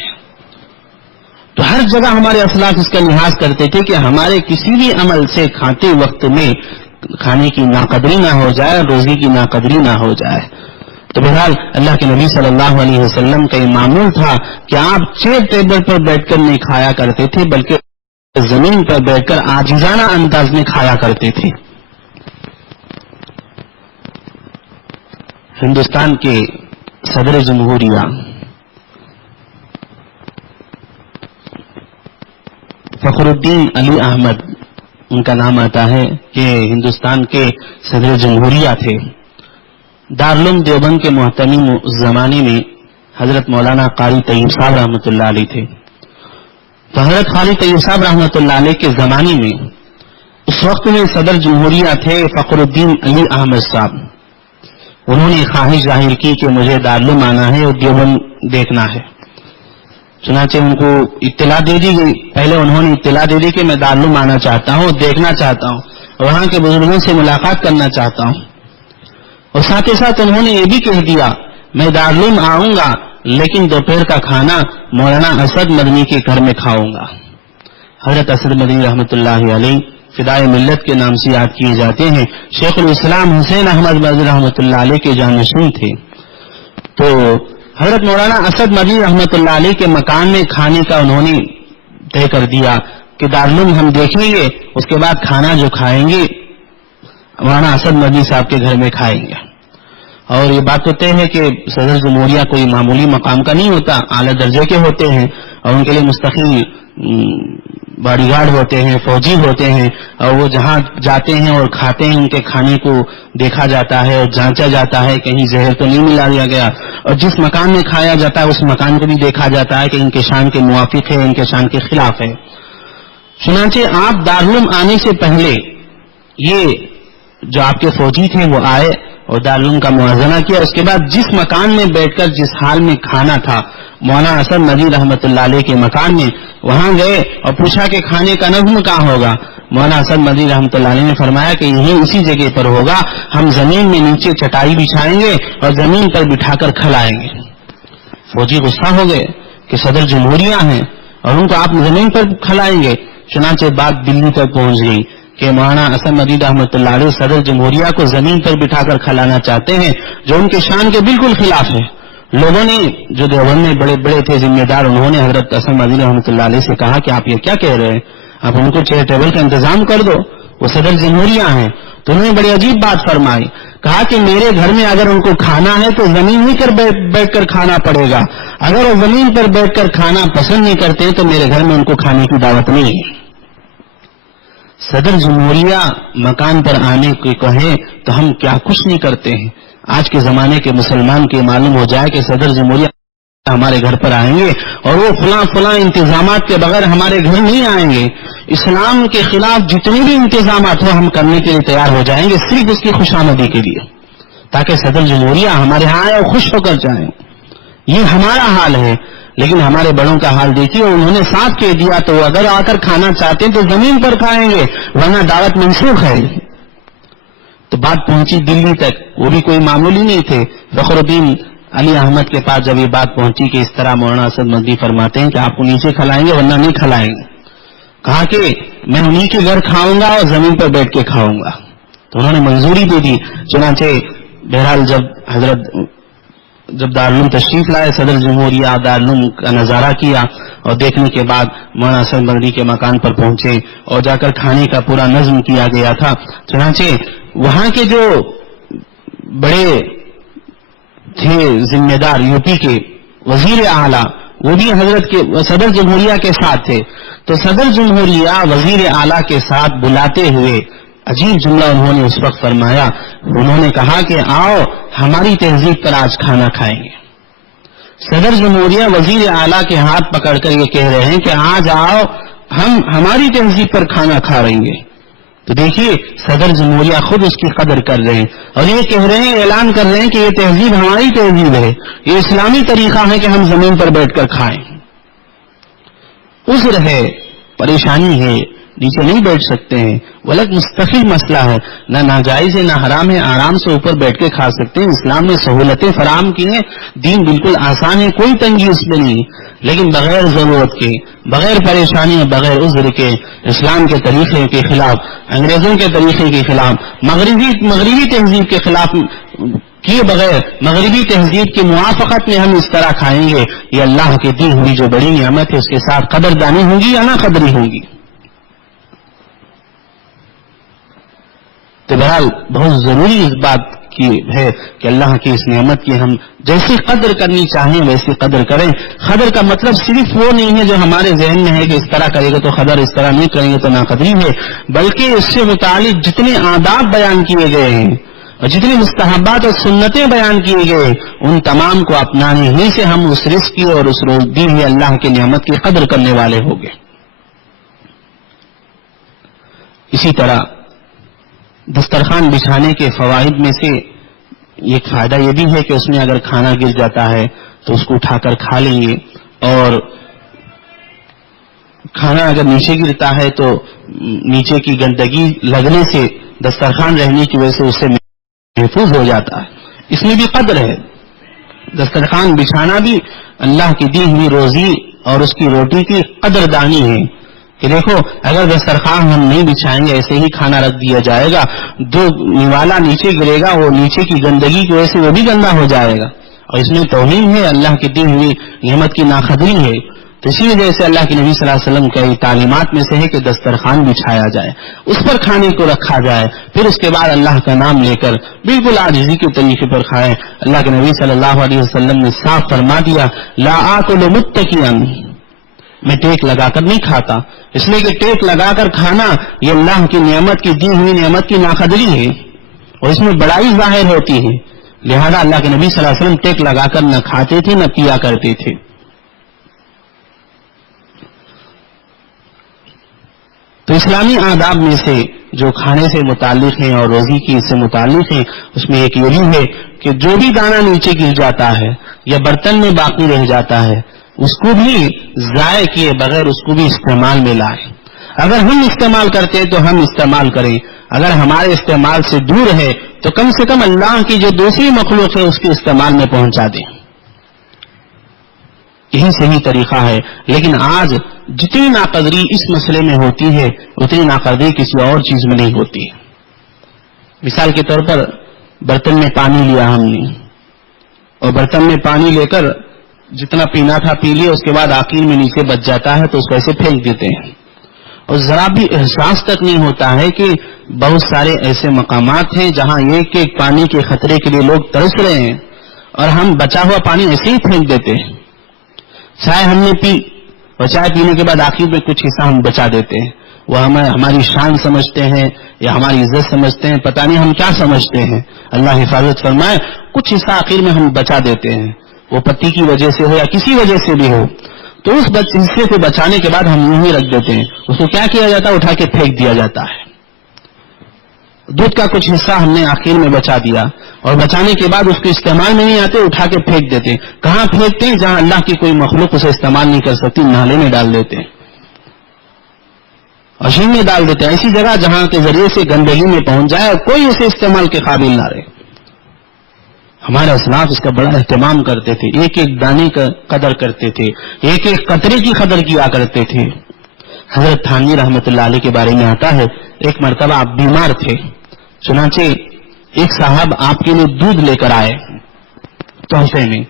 تو ہر جگہ ہمارے اسلاف اس کا لحاظ کرتے تھے کہ ہمارے کسی بھی عمل سے کھاتے وقت میں کھانے کی ناقدری نہ ہو جائے, روزی کی ناقدری نہ ہو جائے. تو بہرحال اللہ کے نبی صلی اللہ علیہ وسلم کا یہ معمول تھا کہ آپ چیئر ٹیبل پر بیٹھ کر نہیں کھایا کرتے تھے, بلکہ زمین پر بیٹھ کر عاجزانہ انداز میں کھایا کرتے تھے. ہندوستان کے صدر جمہوریہ فخر الدین علی احمد, ان کا نام آتا ہے کہ ہندوستان کے صدر جمہوریہ تھے. دارالعلوم دیوبند کے محتمم زمانے میں حضرت مولانا قاری طیب صاحب رحمۃ اللہ علیہ تھے. تو حضرت قاری طیب صاحب رحمۃ اللہ علیہ کے زمانے میں اس وقت میں صدر جمہوریہ تھے فخر الدین علی احمد صاحب. انہوں نے خواہش ظاہر کی کہ مجھے دارالعلوم آنا ہے اور دیوبند دیکھنا ہے. چنانچہ ان کو اطلاع دے دی گئی. پہلے انہوں نے اطلاع دے دی کہ میں دارالعلوم آنا چاہتا ہوں, دیکھنا چاہتا ہوں, وہاں کے بزرگوں سے ملاقات کرنا چاہتا ہوں. اور ساتھ ہی ساتھ انہوں نے یہ بھی کہہ دیا میں دارالعلوم آؤں گا, لیکن دوپہر کا کھانا مولانا اسد مدنی کے گھر میں کھاؤں گا. حضرت اسد مدنی رحمۃ اللہ علیہ فدائے ملت کے نام سے یاد کیے جاتے ہیں. شیخ الاسلام حسین احمد مدنی رحمۃ اللہ علیہ کے جانشین تھے. تو حضرت مولانا اسد مدنی رحمۃ اللہ علیہ کے مکان میں کھانے کا انہوں نے طے کر دیا کہ دارالعلوم ہم دیکھیں گے, اس کے بعد کھانا جو کھائیں گے مولانا اسد مدنی صاحب کے گھر میں کھائیں گے. اور یہ بات تو طے ہے کہ صدر جمہوریہ کوئی معمولی مقام کا نہیں ہوتا, اعلیٰ درجے کے ہوتے ہیں اور ان کے لیے مستقل باڈی گارڈ ہوتے ہیں, فوجی ہوتے ہیں, اور وہ جہاں جاتے ہیں اور کھاتے ہیں ان کے کھانے کو دیکھا جاتا ہے اور جانچا جاتا ہے کہیں زہر تو نہیں ملا دیا گیا, اور جس مکان میں کھایا جاتا ہے اس مکان کو بھی دیکھا جاتا ہے کہ ان کے شان کے موافق ہے, ان کے شان کے خلاف ہے. چنانچہ آپ دارالعلوم آنے سے پہلے یہ جو آپ کے فوجی تھے وہ آئے اور دارالعلوم کا موازنہ کیا. اس کے بعد جس مکان میں بیٹھ کر جس حال میں کھانا تھا مولانا اسد مدنی رحمۃ اللہ علیہ کے مکان میں, وہاں گئے اور پوچھا کہ کھانے کا نظم کہاں ہوگا. مولانا اسد مدنی رحمۃ اللہ علیہ نے فرمایا کہ یہیں اسی جگہ پر ہوگا, ہم زمین میں نیچے چٹائی بچھائیں گے اور زمین پر بٹھا کر کھلائیں گے. فوجی غصہ ہو گئے کہ صدر جمہوریہ ہیں اور ان کو آپ زمین پر کھلائیں گے. چنانچہ بات دلی تک پہنچ گئی کہ مولانا اسد مدنی رحمۃ اللہ علیہ صدر جمہوریہ کو زمین پر بٹھا کر کھلانا چاہتے ہیں, جو ان کے شان کے بالکل خلاف ہے. لوگوں نے جو دیوبند میں بڑے بڑے تھے ذمہ دار, انہوں نے حضرت اسد مدنی رحمۃ اللہ علیہ سے کہا کہ آپ یہ کیا کہہ رہے ہیں, آپ ان کو چیئر ٹیبل کا انتظام کر دو, وہ صدر جمہوریہ ہیں. تو انہوں نے بڑی عجیب بات فرمائی, کہا کہ میرے گھر میں اگر ان کو کھانا ہے تو زمین ہی پر بیٹھ کر کھانا پڑے گا, اگر وہ زمین پر بیٹھ کر کھانا پسند نہیں کرتے تو میرے گھر میں ان کو کھانے کی دعوت نہیں ہے. صدر جمہوریہ مکان پر آنے کو کہیں تو ہم کیا کچھ نہیں کرتے ہیں. آج کے زمانے کے مسلمان کے معلوم ہو جائے کہ صدر جمہوریہ ہمارے گھر پر آئیں گے اور وہ فلاں انتظامات کے بغیر ہمارے گھر نہیں آئیں گے. اسلام کے خلاف جتنے بھی انتظامات ہو ہم کرنے کے لیے تیار ہو جائیں گے, صرف اس کی خوشامدی کے لیے, تاکہ صدر جمہوریہ ہمارے ہاں آئے اور خوش ہو کر جائیں. یہ ہمارا حال ہے. لیکن ہمارے بڑوں کا حال دیکھیے, انہوں نے صاف کہہ دیا تو اگر آ کر کھانا چاہتے ہیں تو زمین پر کھائیں گے, ورنہ دعوت منسوخ ہے. تو بات پہنچی دلی تک, وہ بھی کوئی معمولی نہیں تھے. فخر الدین علی احمد کے پاس جب یہ بات پہنچی کہ اس طرح مولانا اسد مدنی فرماتے ہیں کہ آپ کو نیچے کھلائیں گے ورنہ نہیں کھلائیں گے, کہا کہ میں انہیں کے گھر کھاؤں گا اور زمین پر بیٹھ کے کھاؤں گا. تو انہوں نے منظوری دے دی. چنانچہ بہرحال جب دارالعلوم تشریف لائے صدر جمہوریہ, دارالعلوم کا نظارہ کیا اور دیکھنے کے بعد مولانا اسد مدنی کے مکان پر پہنچے اور جا کر کھانے کا پورا نظم کیا گیا تھا. چنانچہ وہاں کے جو بڑے تھے ذمہ دار یو پی کے وزیر اعلیٰ, وہ بھی حضرت کے صدر جمہوریہ کے ساتھ تھے. تو صدر جمہوریہ وزیر اعلیٰ کے ساتھ بلاتے ہوئے عجیب جملہ انہوں نے اس وقت فرمایا. انہوں نے کہا کہ آؤ ہماری تہذیب پر آج کھانا کھائیں گے. صدر جمہوریہ وزیر اعلیٰ کے ہاتھ پکڑ کر یہ کہہ رہے ہیں کہ آج آؤ ہم ہماری تہذیب پر کھانا کھا رہیں گے. تو دیکھیے صدر جمہوریہ خود اس کی قدر کر رہے ہیں اور یہ کہہ رہے ہیں, اعلان کر رہے ہیں کہ یہ تہذیب ہماری تہذیب ہے, یہ اسلامی طریقہ ہے کہ ہم زمین پر بیٹھ کر کھائیں. عذر ہے, پریشانی ہے, نیچے نہیں بیٹھ سکتے ہیں, وہ الگ مستقل مسئلہ ہے, نہ ناجائز ہے نہ حرام ہے, آرام سے اوپر بیٹھ کے کھا سکتے ہیں. اسلام نے سہولتیں فراہم کی ہیں, دین بالکل آسان ہے, کوئی تنگی اس میں نہیں, لیکن بغیر ضرورت کے, بغیر پریشانی, بغیر عذر کے, اسلام کے طریقے کے خلاف, انگریزوں کے طریقے کے خلاف, مغربی تہذیب کے خلاف کیے بغیر, مغربی تہذیب کی موافقت میں ہم اس طرح کھائیں گے, یہ اللہ کی دی ہوئی جو بڑی نعمت ہے اس کے ساتھ قدردانی ہوگی یا نہ قدری ہوگی. تو بہرحال بہت ضروری اس بات کی ہے کہ اللہ کی اس نعمت کی ہم جیسی قدر کرنی چاہیں ویسی قدر کریں. قدر کا مطلب صرف وہ نہیں ہے جو ہمارے ذہن میں ہے کہ اس طرح کرے گا تو قدر, اس طرح نہیں کریں گے تو ناقدری ہے, بلکہ اس سے متعلق جتنے آداب بیان کیے گئے ہیں اور جتنی مستحبات اور سنتیں بیان کیے گئے ان تمام کو اپنانے ہی سے ہم اس رزق کی اور اس روز دی ہوئی اللہ کی نعمت کی قدر کرنے والے ہوں گے. اسی طرح دسترخوان بچھانے کے فوائد میں سے ایک فائدہ یہ بھی ہے کہ اس میں اگر کھانا گر جاتا ہے تو اس کو اٹھا کر کھا لیں گے, اور کھانا اگر نیچے گرتا ہے تو نیچے کی گندگی لگنے سے دسترخوان رہنے کی وجہ سے اس سے محفوظ ہو جاتا ہے. اس میں بھی قدر ہے. دسترخوان بچھانا بھی اللہ کی دی ہوئی روزی اور اس کی روٹی کی قدردانی ہے کہ دیکھو اگر دسترخوان ہم نہیں بچھائیں گے, ایسے ہی کھانا رکھ دیا جائے گا, جو نوالا نیچے گرے گا وہ نیچے کی گندگی کی وجہ سے وہ بھی گندا ہو جائے گا, اور اس میں توہین ہے, اللہ کی دی ہوئی نعمت کی ناقدری ہے. تو اسی وجہ سے اللہ کے نبی صلی اللہ علیہ وسلم کی تعلیمات میں سے ہے کہ دسترخوان بچھایا جائے, اس پر کھانے کو رکھا جائے, پھر اس کے بعد اللہ کا نام لے کر بالکل عاجزی کے طریقے پر کھائیں. اللہ کے نبی صلی اللہ علیہ وسلم نے صاف فرما دیا, لا آکل متکئا, میں ٹیک لگا کر نہیں کھاتا, اس لیے کہ ٹیک لگا کر کھانا یہ اللہ کی نعمت کی دی ہوئی نعمت کی ناقدری ہے اور اس میں بڑائی ظاہر ہوتی ہے. لہذا اللہ کے نبی صلی اللہ علیہ وسلم ٹیک لگا کر نہ کھاتے تھے نہ پیا کرتے تھے. تو اسلامی آداب میں سے جو کھانے سے متعلق ہیں اور روزی کی سے متعلق ہیں اس میں ایک یہ بھی ہے کہ جو بھی دانہ نیچے گر جاتا ہے یا برتن میں باقی رہ جاتا ہے اس کو بھی ضائع کیے بغیر اس کو بھی استعمال میں لائیں. اگر ہم استعمال کرتے ہیں تو ہم استعمال کریں, اگر ہمارے استعمال سے دور ہے تو کم سے کم اللہ کی جو دوسری مخلوق ہے اس کے استعمال میں پہنچا دیں. یہی صحیح طریقہ ہے. لیکن آج جتنی ناقدری اس مسئلے میں ہوتی ہے اتنی ناقدری کسی اور چیز میں نہیں ہوتی. مثال کے طور پر برتن میں پانی لیا ہم نے اور برتن میں پانی لے کر جتنا پینا تھا پی لیا, اس کے بعد آخر میں نیچے بچ جاتا ہے تو اس کو ایسے پھینک دیتے ہیں اور ذرا بھی احساس تک نہیں ہوتا ہے کہ بہت سارے ایسے مقامات ہیں جہاں ایک ایک پانی کے خطرے کے لیے لوگ ترس رہے ہیں اور ہم بچا ہوا پانی ایسے ہی پھینک دیتے ہیں. چائے ہم نے پی اور چائے پینے کے بعد آخر میں کچھ حصہ ہم بچا دیتے ہیں, وہ ہماری شان سمجھتے ہیں یا ہماری عزت سمجھتے ہیں, پتہ نہیں ہم کیا سمجھتے ہیں. اللہ حفاظت فرمائے, کچھ حصہ آخر میں ہم بچا دیتے ہیں, وہ پتی کی وجہ سے ہو یا کسی وجہ سے بھی ہو, تو اس حصے کو بچانے کے بعد ہم یوں ہی رکھ دیتے ہیں. اس کو کیا کیا جاتا ہے, اٹھا کے پھینک دیا جاتا ہے. دودھ کا کچھ حصہ ہم نے آخر میں بچا دیا اور بچانے کے بعد اس کے استعمال میں نہیں آتے, اٹھا کے پھینک دیتے. کہاں پھینکتے ہیں؟ جہاں اللہ کی کوئی مخلوق اسے استعمال نہیں کر سکتی, نالے میں ڈال دیتے ہیں, اشین میں ڈال دیتے ہیں, ایسی جگہ جہاں کے ذریعے سے گندگی میں پہنچ جائے اور کوئی اسے استعمال کے قابل نہ رہے. ہمارے اسلاف اس کا بڑا اہتمام کرتے تھے, ایک ایک دانے کا قدر کرتے تھے, ایک ایک قطرے کی قدر کیا کرتے تھے. حضرت تھانوی رحمت اللہ علیہ کے بارے میں آتا ہے, ایک مرتبہ آپ بیمار تھے, چنانچہ ایک صاحب آپ کے لیے دودھ لے کر آئے تحفے میں,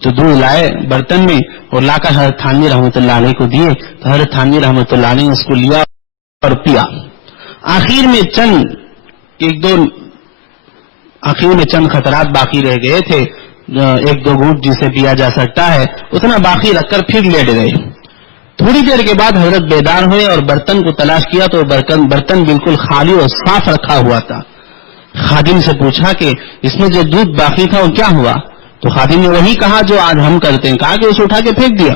تو دودھ لائے برتن میں اور لا کر حضرت تھانوی رحمت اللہ علیہ کو دیے. تو حضرت تھانوی رحمت اللہ علیہ نے اس کو لیا اور پیا. آخر میں چند خطرات باقی رہ گئے تھے, ایک دو گھونٹ جسے پیا جا سکتا ہے اتنا باقی رکھ کر پھر لیٹ گئے. تھوڑی دیر کے بعد حضرت بیدار ہوئے اور برتن کو تلاش کیا تو برتن بالکل خالی اور صاف رکھا ہوا تھا. خادم سے پوچھا کہ اس میں جو دودھ باقی تھا وہ کیا ہوا؟ تو خادم نے وہی کہا جو آج ہم کرتے ہیں. کہا کہ اسے اٹھا کے پھینک دیا.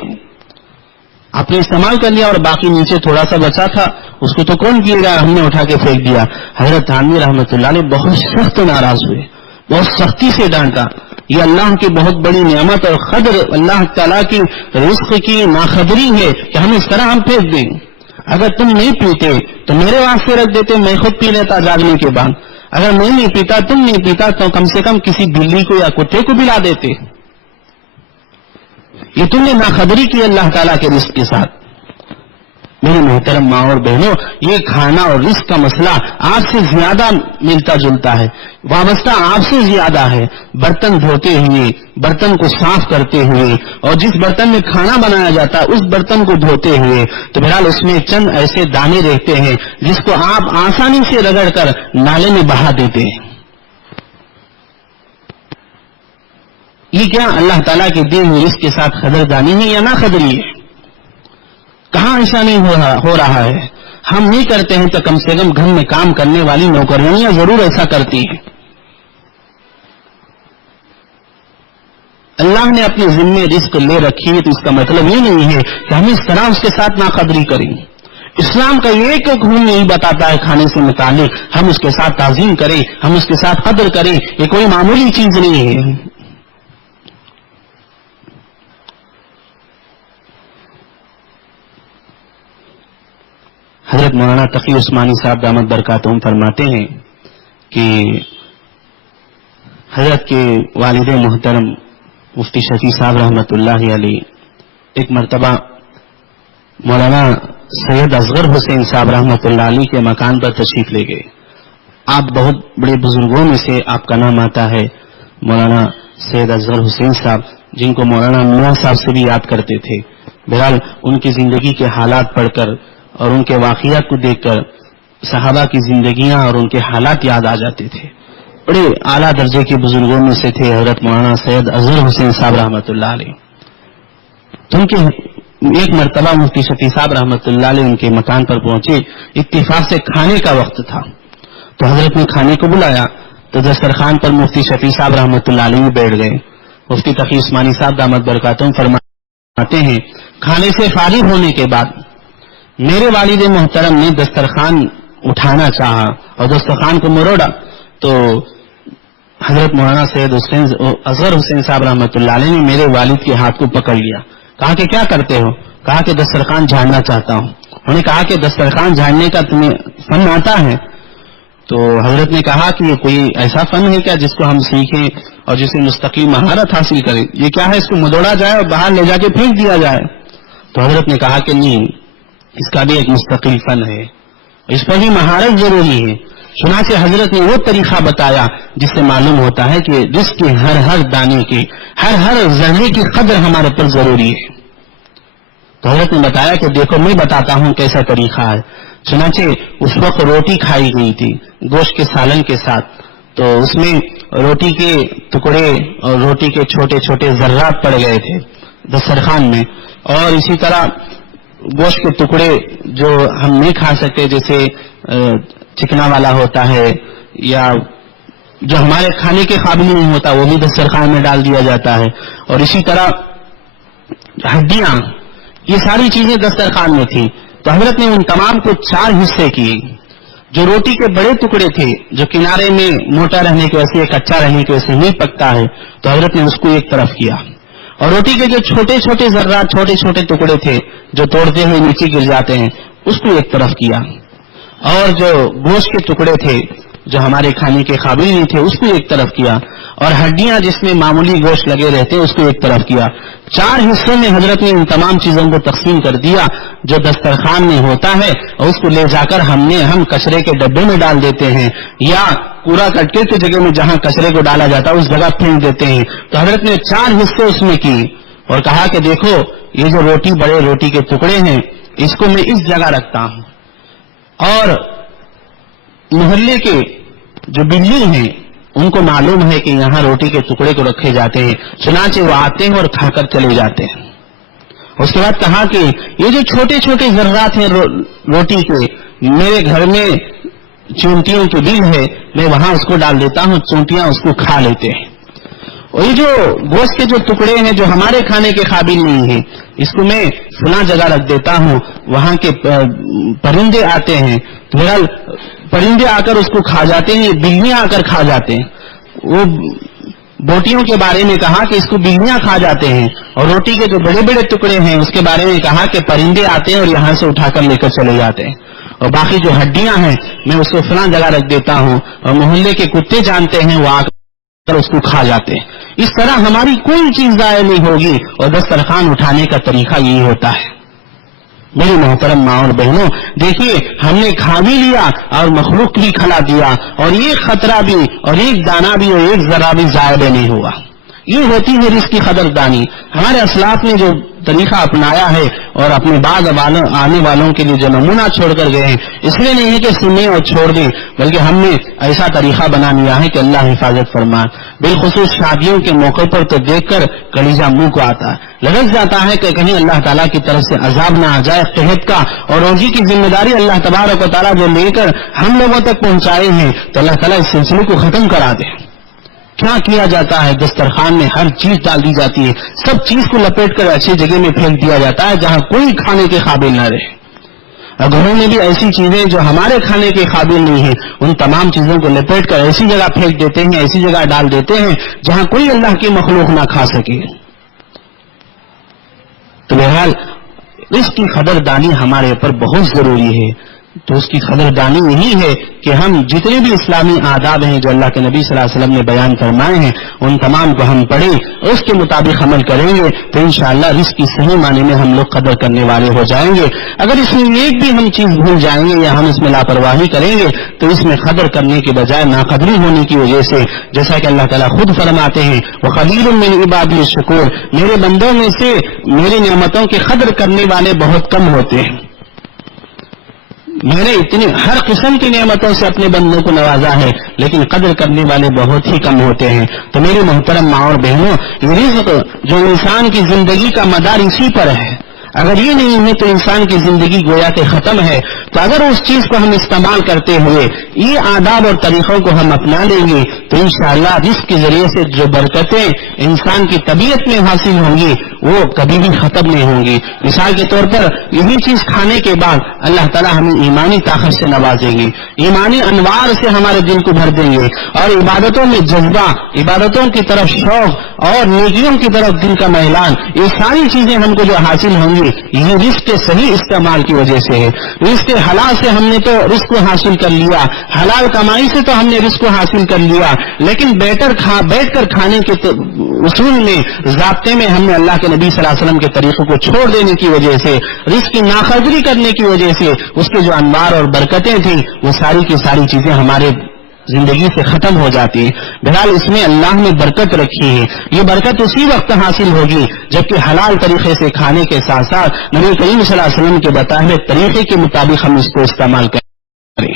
آپ نے استعمال کر لیا اور باقی نیچے تھوڑا سا بچا تھا اس کو تو کون پیے گا, ہم نے اٹھا کے پھینک دیا. حضرت تھانوی رحمۃ اللہ علیہ بہت سخت ناراض ہوئے, بہت سختی سے ڈانٹا. یہ اللہ کی بہت بڑی نعمت اور قدر, اللہ تعالیٰ کی رزق کی ناقدری ہے کہ ہم اس طرح ہم پھینک دیں. اگر تم نہیں پیتے تو میرے واسطے رکھ دیتے, میں خود پی لیتا جاگنے کے بعد. اگر میں نہیں پیتا, تم نہیں پیتا, تو کم سے کم کسی بلی کو یا کتے کو پلا دیتے. یہ تم نے ناقدری کی اللہ تعالیٰ کے رزق کے ساتھ. میرے محترم ماں اور بہنوں, یہ کھانا اور رزق کا مسئلہ آپ سے زیادہ ملتا جلتا ہے, وابستہ آپ سے زیادہ ہے. برتن دھوتے ہوئے, برتن کو صاف کرتے ہوئے, اور جس برتن میں کھانا بنایا جاتا ہے اس برتن کو دھوتے ہوئے, تو بہرحال اس میں چند ایسے دانے رہتے ہیں جس کو آپ آسانی سے رگڑ کر نالے میں بہا دیتے ہیں. یہ کیا اللہ تعالیٰ کے دیے ہوئے رزق کے ساتھ قدردانی ہے یا نہ قدری ہے؟ کہاں ایسا نہیں ہو رہا ہے؟ ہم نہیں کرتے ہیں تو کم سے کم گھر میں کام کرنے والی نوکریاں ضرور ایسا کرتی ہیں. اللہ نے اپنے ذمے رزق لے رکھی ہے تو اس کا مطلب یہ نہیں ہے کہ ہم اس طرح اس کے ساتھ ناقدری کریں. اسلام کا ایک حکم یہی بتاتا ہے کھانے سے متعلق ہم اس کے ساتھ تعظیم کریں, ہم اس کے ساتھ قدر کریں. یہ کوئی معمولی چیز نہیں ہے. حضرت مولانا تقی عثمانی صاحب دامت برکاتہم فرماتے ہیں کہ حضرت کے والد محترم مفتی شفیع صاحب رحمۃ اللہ علیہ ایک مرتبہ مولانا سید اصغر حسین صاحب رحمۃ اللہ علیہ کے مکان پر تشریف لے گئے. آپ بہت بڑے بزرگوں میں سے آپ کا نام آتا ہے مولانا سید اصغر حسین صاحب, جن کو مولانا میاں صاحب سے بھی یاد کرتے تھے. بہرحال ان کی زندگی کے حالات پڑھ کر اور ان کے واقعات کو دیکھ کر صحابہ کی زندگیاں اور ان کے حالات یاد آ جاتے تھے. بڑے اعلیٰ درجے کے بزرگوں میں سے تھے حضرت مولانا سید اصغر حسین صاحب رحمۃ اللہ علیہ. تو ان کے ایک مرتبہ مفتی شفیع صاحب رحمۃ اللہ علیہ ان کے مکان پر پہنچے. اتفاق سے کھانے کا وقت تھا تو حضرت نے کھانے کو بلایا تو دسترخوان پر مفتی شفیع صاحب رحمۃ اللہ علیہ بیٹھ گئے. مفتی تقی عثمانی صاحب دامت برکاتہم فرماتے ہیں کھانے سے فارغ ہونے کے بعد میرے والد محترم نے دسترخوان اٹھانا چاہا اور دسترخوان کو مروڑا تو حضرت مولانا سید اصغر حسین صاحب رحمۃ اللہ علیہ نے میرے والد کے ہاتھ کو پکڑ لیا. کہا کہ کیا کرتے ہو؟ کہا کہ دسترخوان جھاڑنا چاہتا ہوں. انہوں نے کہا کہ دسترخوان جھاڑنے کا تمہیں فن آتا ہے؟ تو حضرت نے کہا کہ یہ کوئی ایسا فن ہے کیا جس کو ہم سیکھیں اور جسے مستقل مہارت حاصل کریں؟ یہ کیا ہے اس کو مدوڑا جائے اور باہر لے جا کے پھینک دیا جائے؟ تو حضرت نے کہا کہ نہیں, اس کا بھی ایک مستقل فن ہے, اس پر بھی مہارت ضروری ہے. چنانچہ حضرت نے وہ طریقہ بتایا جس سے معلوم ہوتا ہے کہ رزق کے ہر دانے کی, ہر ذرے کی قدر ہمارے پر ضروری ہے. تو حضرت نے بتایا کہ دیکھو میں بتاتا ہوں کیسا طریقہ ہے. چنانچہ اس وقت روٹی کھائی گئی تھی گوشت کے سالن کے ساتھ, تو اس میں روٹی کے ٹکڑے اور روٹی کے چھوٹے چھوٹے ذرات پڑ گئے تھے دسترخوان میں, اور اسی طرح گوشت کے ٹکڑے جو ہم نہیں کھا سکتے جیسے چکنا والا ہوتا ہے یا جو ہمارے کھانے کے قابل نہیں ہوتا وہ بھی دسترخوان میں ڈال دیا جاتا ہے. اور اسی طرح ہڈیاں, یہ ساری چیزیں دسترخوان میں تھی. تو حضرت نے ان تمام کو 4 حصے کیے. جو روٹی کے بڑے ٹکڑے تھے جو کنارے میں موٹا رہنے کی وجہ سے کچا رہنے کی وجہ سے نہیں پکتا ہے تو حضرت نے اس کو ایک طرف کیا, اور روٹی کے جو چھوٹے چھوٹے ذرات چھوٹے چھوٹے ٹکڑے تھے جو توڑتے ہوئے نیچے گر جاتے ہیں اس کو ایک طرف کیا, اور جو گوشت کے ٹکڑے تھے جو ہمارے کھانے کے قابل نہیں تھے اس کو ایک طرف کیا, اور ہڈیاں جس میں معمولی گوشت لگے رہتے اس کو ایک طرف کیا. 4 حصوں میں حضرت نے ان تمام چیزوں کو تقسیم کر دیا جو دسترخوان میں ہوتا ہے, اور اس کو لے جا کر ہم کچرے کے ڈبے میں ڈال دیتے ہیں یا کوڑا کٹکے کی جگہ میں جہاں کچرے کو ڈالا جاتا ہے اس جگہ پھینک دیتے ہیں. تو حضرت نے 4 حصے اس میں کی اور کہا کہ دیکھو یہ جو بڑے روٹی کے ٹکڑے ہیں اس کو میں اس جگہ رکھتا ہوں, اور محلے کے جو بلی ہیں ان کو معلوم ہے کہ یہاں روٹی کے ٹکڑے کو رکھے جاتے ہیں, چنانچہ وہ آتے ہیں اور کھا کر چلے جاتے ہیں. اس کے بعد کہا کہ یہ جو چھوٹے چھوٹے ذرات ہیں روٹی کے، میرے گھر میں چونٹیوں کی بل ہے، میں وہاں اس کو ڈال دیتا ہوں، چونٹیاں اس کو کھا لیتے ہیں. اور یہ جو گوشت کے جو ٹکڑے ہیں جو ہمارے کھانے کے قابل نہیں ہیں، اس کو میں فلاں جگہ رکھ دیتا ہوں، وہاں کے پرندے آتے ہیں، تو بہرحال پرندے آ کر اس کو کھا جاتے ہیں، بلیاں آ کر کھا جاتے ہیں. وہ بوٹیوں کے بارے میں کہا کہ اس کو بلیاں کھا جاتے ہیں، اور روٹی کے جو بڑے بڑے ٹکڑے ہیں اس کے بارے میں کہا کہ پرندے آتے ہیں اور یہاں سے اٹھا کر لے کر چلے جاتے ہیں. اور باقی جو ہڈیاں ہیں میں اس کو فلاں جگہ رکھ دیتا ہوں، اور محلے کے کتے جانتے ہیں، وہ آ کر اس کو کھا جاتے ہیں. اس طرح ہماری کوئی چیز ضائع نہیں ہوگی، اور دسترخوان اٹھانے کا طریقہ یہی ہوتا ہے. میری محترم ماں اور بہنوں، دیکھیے ہم نے کھا بھی لیا اور مخلوق بھی کھلا دیا، اور ایک خطرہ بھی اور ایک دانہ بھی اور ایک ذرہ بھی ضائع نہیں ہوا. یہ ہوتی ہے رزق کی قدردانی. ہمارے اسلاف نے جو طریقہ اپنایا ہے اور اپنے بعد آنے والوں کے لیے جو نمونہ چھوڑ کر گئے ہیں، اس لیے نہیں کہ سنیں اور چھوڑ دیں، بلکہ ہم نے ایسا طریقہ بنا لیا ہے کہ اللہ حفاظت فرمائے. بالخصوص شادیوں کے موقع پر تو دیکھ کر کلیجہ منہ کو آتا ہے، لگن جاتا ہے کہ کہیں اللہ تعالیٰ کی طرف سے عذاب نہ آ جائے. قحط کا اور روزی کی ذمہ داری اللہ تبارک و تعالیٰ جو لے کر ہم لوگوں تک پہنچائے ہیں، تو اللہ تعالیٰ اس سلسلے کو ختم کرا دے. کیا کیا جاتا ہے؟ دسترخوان میں ہر چیز ڈال دی جاتی ہے، سب چیز کو لپیٹ کر اچھی جگہ میں پھینک دیا جاتا ہے جہاں کوئی کھانے کے قابل نہ رہے. اور گھروں میں بھی ایسی چیزیں جو ہمارے کھانے کے قابل نہیں ہیں، ان تمام چیزوں کو لپیٹ کر ایسی جگہ پھینک دیتے ہیں، ایسی جگہ ڈال دیتے ہیں جہاں کوئی اللہ کی مخلوق نہ کھا سکے. تو بہرحال اس کی قدردانی ہمارے اوپر بہت ضروری ہے. تو اس کی قدردانی یہی ہے کہ ہم جتنے بھی اسلامی آداب ہیں جو اللہ کے نبی صلی اللہ علیہ وسلم نے بیان فرمائے ہیں، ان تمام کو ہم پڑھیں، اس کے مطابق عمل کریں گے تو انشاءاللہ رزق کی صحیح معنی میں ہم لوگ قدر کرنے والے ہو جائیں گے. اگر اس میں ایک بھی ہم چیز بھول جائیں گے یا ہم اس میں لاپرواہی کریں گے تو اس میں قدر کرنے کے بجائے ناقدری ہونے کی وجہ سے، جیسا کہ اللہ تعالیٰ خود فرماتے ہیں وَقَلِيلٌ مِّنْ عِبَادِيَ الشَّكُورُ، میرے بندوں میں سے میری نعمتوں کی قدر کرنے والے بہت کم ہوتے ہیں. میں نے اتنی ہر قسم کی نعمتوں سے اپنے بندوں کو نوازا ہے، لیکن قدر کرنے والے بہت ہی کم ہوتے ہیں. تو میری محترم ماں اور بہنوں، یہ رزق جو انسان کی زندگی کا مدار اسی پر ہے، اگر یہ نہیں ہے تو انسان کی زندگی گویا کہ ختم ہے. تو اگر اس چیز کو ہم استعمال کرتے ہوئے یہ آداب اور طریقوں کو ہم اپنا لیں گے تو انشاءاللہ رزق کے ذریعے سے جو برکتیں انسان کی طبیعت میں حاصل ہوں گی وہ کبھی بھی ختم نہیں ہوں گی. مثال کے طور پر یہی چیز کھانے کے بعد اللہ تعالیٰ ہمیں ایمانی طاقت سے نوازیں گے، ایمانی انوار سے ہمارے دل کو بھر دیں گے، اور عبادتوں میں جذبہ، عبادتوں کی طرف شوق اور نیکیوں کی طرف دل کا میلان، یہ ساری چیزیں ہم کو جو حاصل ہوں گی یہ رزق کے صحیح استعمال کی وجہ سے ہے. رزق حلال سے ہم نے تو رزق کو حاصل کر لیا، حلال کمائی سے تو ہم نے رزق کو حاصل کر لیا، لیکن بیٹھ کر کھانے کے اصول میں، ضابطے میں ہم نے اللہ کے نبی صلی اللہ علیہ وسلم کے طریقوں کو چھوڑ دینے کی وجہ سے، رزق کی ناقدری کرنے کی وجہ سے اس کے جو انوار اور برکتیں تھیں وہ ساری کی ساری چیزیں ہمارے زندگی سے ختم ہو جاتی ہے. بہرحال اس میں اللہ نے برکت رکھی ہے. یہ برکت اسی وقت حاصل ہوگی جبکہ حلال طریقے سے کھانے کے ساتھ ساتھ نبی کریم صلی اللہ علیہ وسلم کے بتائے ہوئے طریقے کے مطابق ہم اس کو استعمال کریں.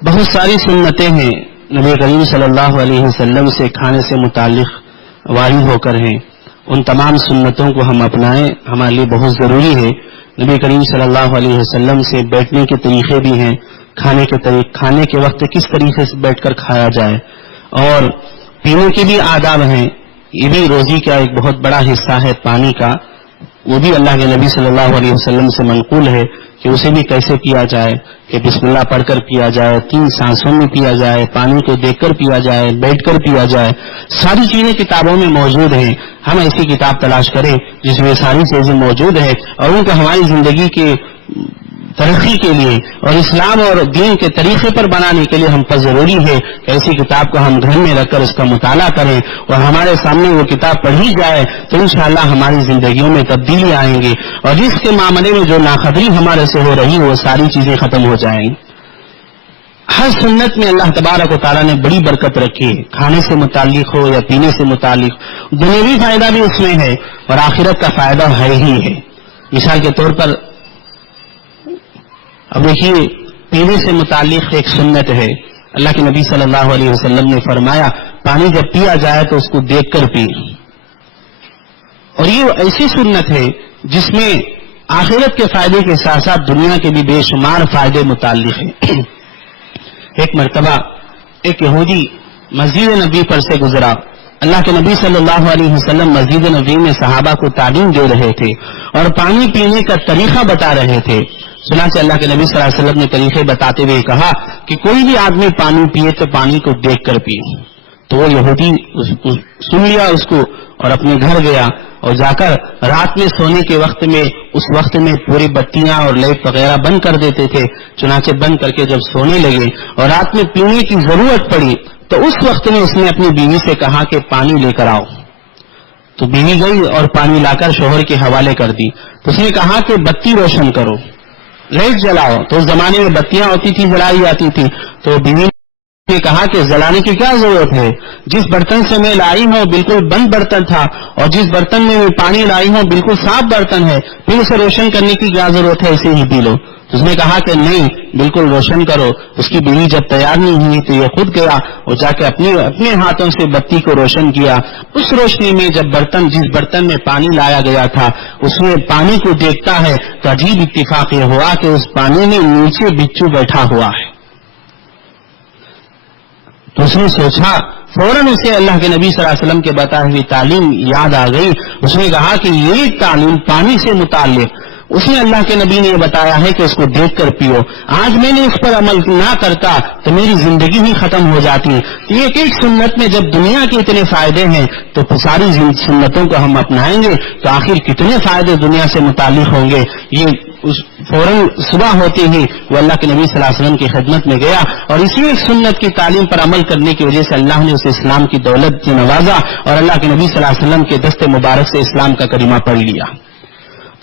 بہت ساری سنتیں ہیں نبی کریم صلی اللہ علیہ وسلم سے کھانے سے متعلق وارد ہو کر ہیں. ان تمام سنتوں کو ہم اپنائیں، ہمارے لیے بہت ضروری ہے. نبی کریم صلی اللہ علیہ وسلم سے بیٹھنے کے طریقے بھی ہیں، کھانے کے وقت کس طریقے سے بیٹھ کر کھایا جائے، اور پینے کے بھی آداب ہیں. یہ بھی روزی کا ایک بہت بڑا حصہ ہے پانی کا، وہ بھی اللہ کے نبی صلی اللہ علیہ وسلم سے منقول ہے کہ اسے بھی کیسے پیا جائے، کہ بسم اللہ پڑھ کر پیا جائے، 3 سانسوں میں پیا جائے، پانی کو دیکھ کر پیا جائے، بیٹھ کر پیا جائے. ساری چیزیں کتابوں میں موجود ہیں. ہم ایسی کتاب تلاش کریں جس میں ساری چیزیں موجود ہیں اور ان کو ہماری زندگی کے ترقی کے لیے اور اسلام اور دین کے طریقے پر بنانے کے لیے ہم پر ضروری ہے کہ ایسی کتاب کو ہم گھر میں رکھ کر اس کا مطالعہ کریں اور ہمارے سامنے وہ کتاب پڑھی جائے تو انشاءاللہ ہماری زندگیوں میں تبدیلی آئیں گی اور جس کے معاملے میں جو ناقدری ہمارے سے ہو رہی وہ ساری چیزیں ختم ہو جائیں گی. ہر سنت میں اللہ تبارک و تعالیٰ نے بڑی برکت رکھی ہے، کھانے سے متعلق ہو یا پینے سے متعلق. دنیاوی فائدہ بھی اس میں ہے اور آخرت کا فائدہ ہے ہی ہے. مثال کے طور پر اب دیکھیے پینے سے متعلق ایک سنت ہے. اللہ کے نبی صلی اللہ علیہ وسلم نے فرمایا پانی جب پیا جائے تو اس کو دیکھ کر پی. اور یہ ایسی سنت ہے جس میں آخرت کے فائدے کے ساتھ ساتھ دنیا کے بھی بے شمار فائدے متعلق ہیں. ایک مرتبہ ایک یہودی مسجد نبی پر سے گزرا. اللہ کے نبی صلی اللہ علیہ وسلم مسجد نبی میں صحابہ کو تعلیم دے رہے تھے اور پانی پینے کا طریقہ بتا رہے تھے. چنانچہ اللہ کے نبی صلی اللہ علیہ وسلم نے طریقے بتاتے ہوئے کہا کہ کوئی بھی آدمی پانی پیے تو پانی کو دیکھ کر پیے. تو وہ یہودی سن لیا اس کو اور اپنے گھر گیا اور جا کر رات میں سونے کے وقت میں اس وقت میں پوری بتیاں اور لائٹ وغیرہ بند کر دیتے تھے. چنانچہ بند کر کے جب سونے لگے اور رات میں پینے کی ضرورت پڑی تو اس وقت میں اس نے اپنی بیوی سے کہا کہ پانی لے کر آؤ. تو بیوی گئی اور پانی لا کر شوہر کے حوالے کر دی. تو اس نے کہا کہ بتی روشن کرو، لائٹ جلاؤ. تو اس زمانے میں بتیاں ہوتی تھی، جلائی جاتی تھی. تو بیوی نے کہا کہ جلانے کی کیا ضرورت ہے، جس برتن سے میں لائی ہوں بالکل بند برتن تھا اور جس برتن میں میں پانی لائی ہوں بالکل صاف برتن ہے، پھر اسے روشن کرنے کی کیا ضرورت ہے، اسے ہی پی لو. اس نے کہا کہ نہیں بالکل روشن کرو. اس کی بیوی جب تیار نہیں ہوئی تو یہ خود گیا اور جا کے اپنے ہاتھوں سے بتی کو روشن کیا. اس روشنی میں جب جس برتن میں پانی لایا گیا تھا اس میں پانی کو دیکھتا ہے تو عجیب اتفاق یہ ہوا کہ اس پانی میں نیچے بچھو بیٹھا ہوا ہے. تو اس نے سوچا، فوراً اسے اللہ کے نبی صلی اللہ علیہ وسلم کے بتائے ہوئی تعلیم یاد آ گئی. اس نے کہا کہ یہ تعلیم پانی سے متعلق اس نے اللہ کے نبی نے یہ بتایا ہے کہ اس کو دیکھ کر پیو. آج میں نے اس پر عمل نہ کرتا تو میری زندگی ہی ختم ہو جاتی. ایک ایک سنت میں جب دنیا کے اتنے فائدے ہیں تو ساری سنتوں کو ہم اپنائیں گے تو آخر کتنے فائدے دنیا سے متعلق ہوں گے. یہ فوراً صبح ہوتے ہی وہ اللہ کے نبی صلی اللہ علیہ وسلم کی خدمت میں گیا اور اسی ایک سنت کی تعلیم پر عمل کرنے کی وجہ سے اللہ نے اسے اسلام کی دولت سے نوازا اور اللہ کے نبی صلی اللہ علیہ وسلم کے دست مبارک سے اسلام کا کلمہ پڑھ لیا.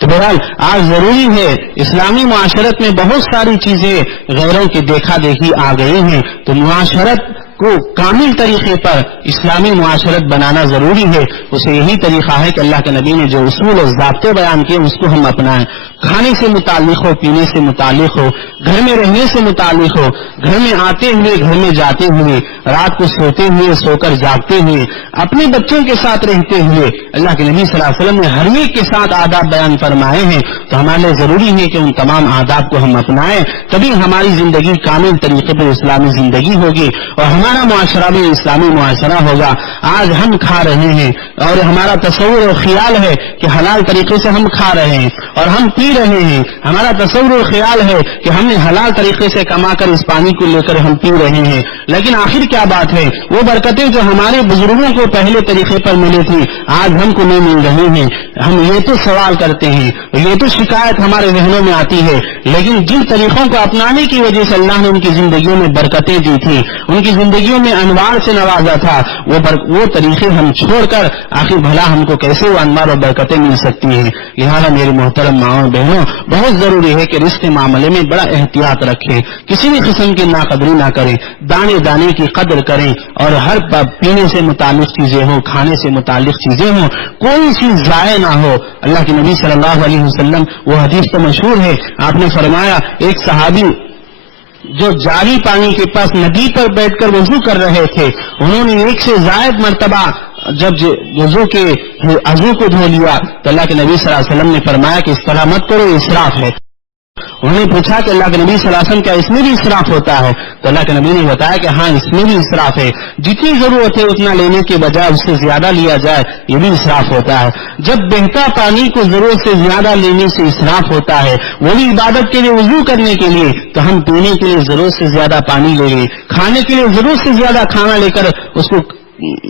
تو بہرحال آج ضروری ہے، اسلامی معاشرت میں بہت ساری چیزیں غیروں کی دیکھا دیکھی آ گئی ہیں، تو معاشرت کو کامل طریقے پر اسلامی معاشرت بنانا ضروری ہے. اسے یہی طریقہ ہے کہ اللہ کے نبی نے جو اصول اور ضابطے بیان کیے اس کو ہم اپنائیں. کھانے سے متعلق ہو، پینے سے متعلق ہو، گھر میں رہنے سے متعلق ہو، گھر میں آتے ہوئے گھر میں جاتے ہوئے، رات کو سوتے ہوئے سو کر جاگتے ہوئے، اپنے بچوں کے ساتھ رہتے ہوئے اللہ کے نبی صلی اللہ علیہ وسلم نے ہر ایک کے ساتھ آداب بیان فرمائے ہیں. تو ہمارے لیے ضروری ہے کہ ان تمام آداب کو ہم اپنائیں، تبھی ہماری زندگی کامل طریقے پر اسلامی زندگی ہوگی اور ہمارا معاشرہ بھی اسلامی معاشرہ ہوگا. آج ہم کھا رہے ہیں اور ہمارا تصور اور خیال ہے کہ حلال طریقے سے ہم کھا رہے ہیں اور ہم پی رہے ہیں. ہمارا تصور اور خیال ہے کہ ہم نے حلال طریقے سے کما کر اس پانی کو لے کر ہم پی رہے ہیں. لیکن آخر کیا بات ہے، وہ برکتیں جو ہمارے بزرگوں کو پہلے طریقے پر ملی تھی آج ہم کو نہیں مل رہی ہیں. ہم یہ تو سوال کرتے ہیں، یہ تو شکایت ہمارے ذہنوں میں آتی ہے، لیکن جن طریقوں کو اپنانے کی وجہ سے اللہ نے ان کی زندگیوں میں برکتیں دی تھی، ان کی زندگیوں میں انوار سے نوازا تھا، وہ طریقے ہم چھوڑ کر آخر بھلا ہم کو کیسے وہ انوار اور برکتیں مل سکتی ہیں. لہٰذا میرے محترم ماؤں بہنوں، بہت ضروری ہے کہ رزق کے معاملے میں بڑا احتیاط رکھیں، کسی بھی قسم کی ناقدری نہ کریں، دانے دانے کی قدر کریں اور ہر پینے سے متعلق چیزیں ہوں، کھانے سے متعلق چیزیں ہوں، کوئی چیز ضائع نہ ہو. اللہ کے نبی صلی اللہ علیہ وسلم وہ حدیث تو مشہور ہے، آپ نے فرمایا ایک صحابی جو جاری پانی کے پاس ندی پر بیٹھ کر وضو کر رہے تھے، انہوں نے ایک سے زائد مرتبہ جب وضو کو دھو لیا تو اللہ کے نبی صلی اللہ علیہ وسلم نے فرمایا کہ اس طرح مت کرو، اسراف ہے. انہوں نے پوچھا کہ اللہ کے نبی صلی اللہ علیہ وسلم کیا اس میں بھی اسراف ہوتا ہے؟ تو اللہ کے نبی نے بتایا کہ ہاں اس میں بھی اسراف ہے. جتنی ضرورت ہے اتنا لینے کے بجائے اس سے زیادہ لیا جائے یہ بھی اسراف ہوتا ہے. جب بہتا پانی کو ضرورت سے زیادہ لینے سے اسراف ہوتا ہے، وہ بھی عبادت کے لیے وضو کرنے کے لیے، تو ہم پینے کے لیے ضرورت سے زیادہ پانی لے لیں، کھانے کے لیے ضرورت سے زیادہ کھانا لے کر اس کو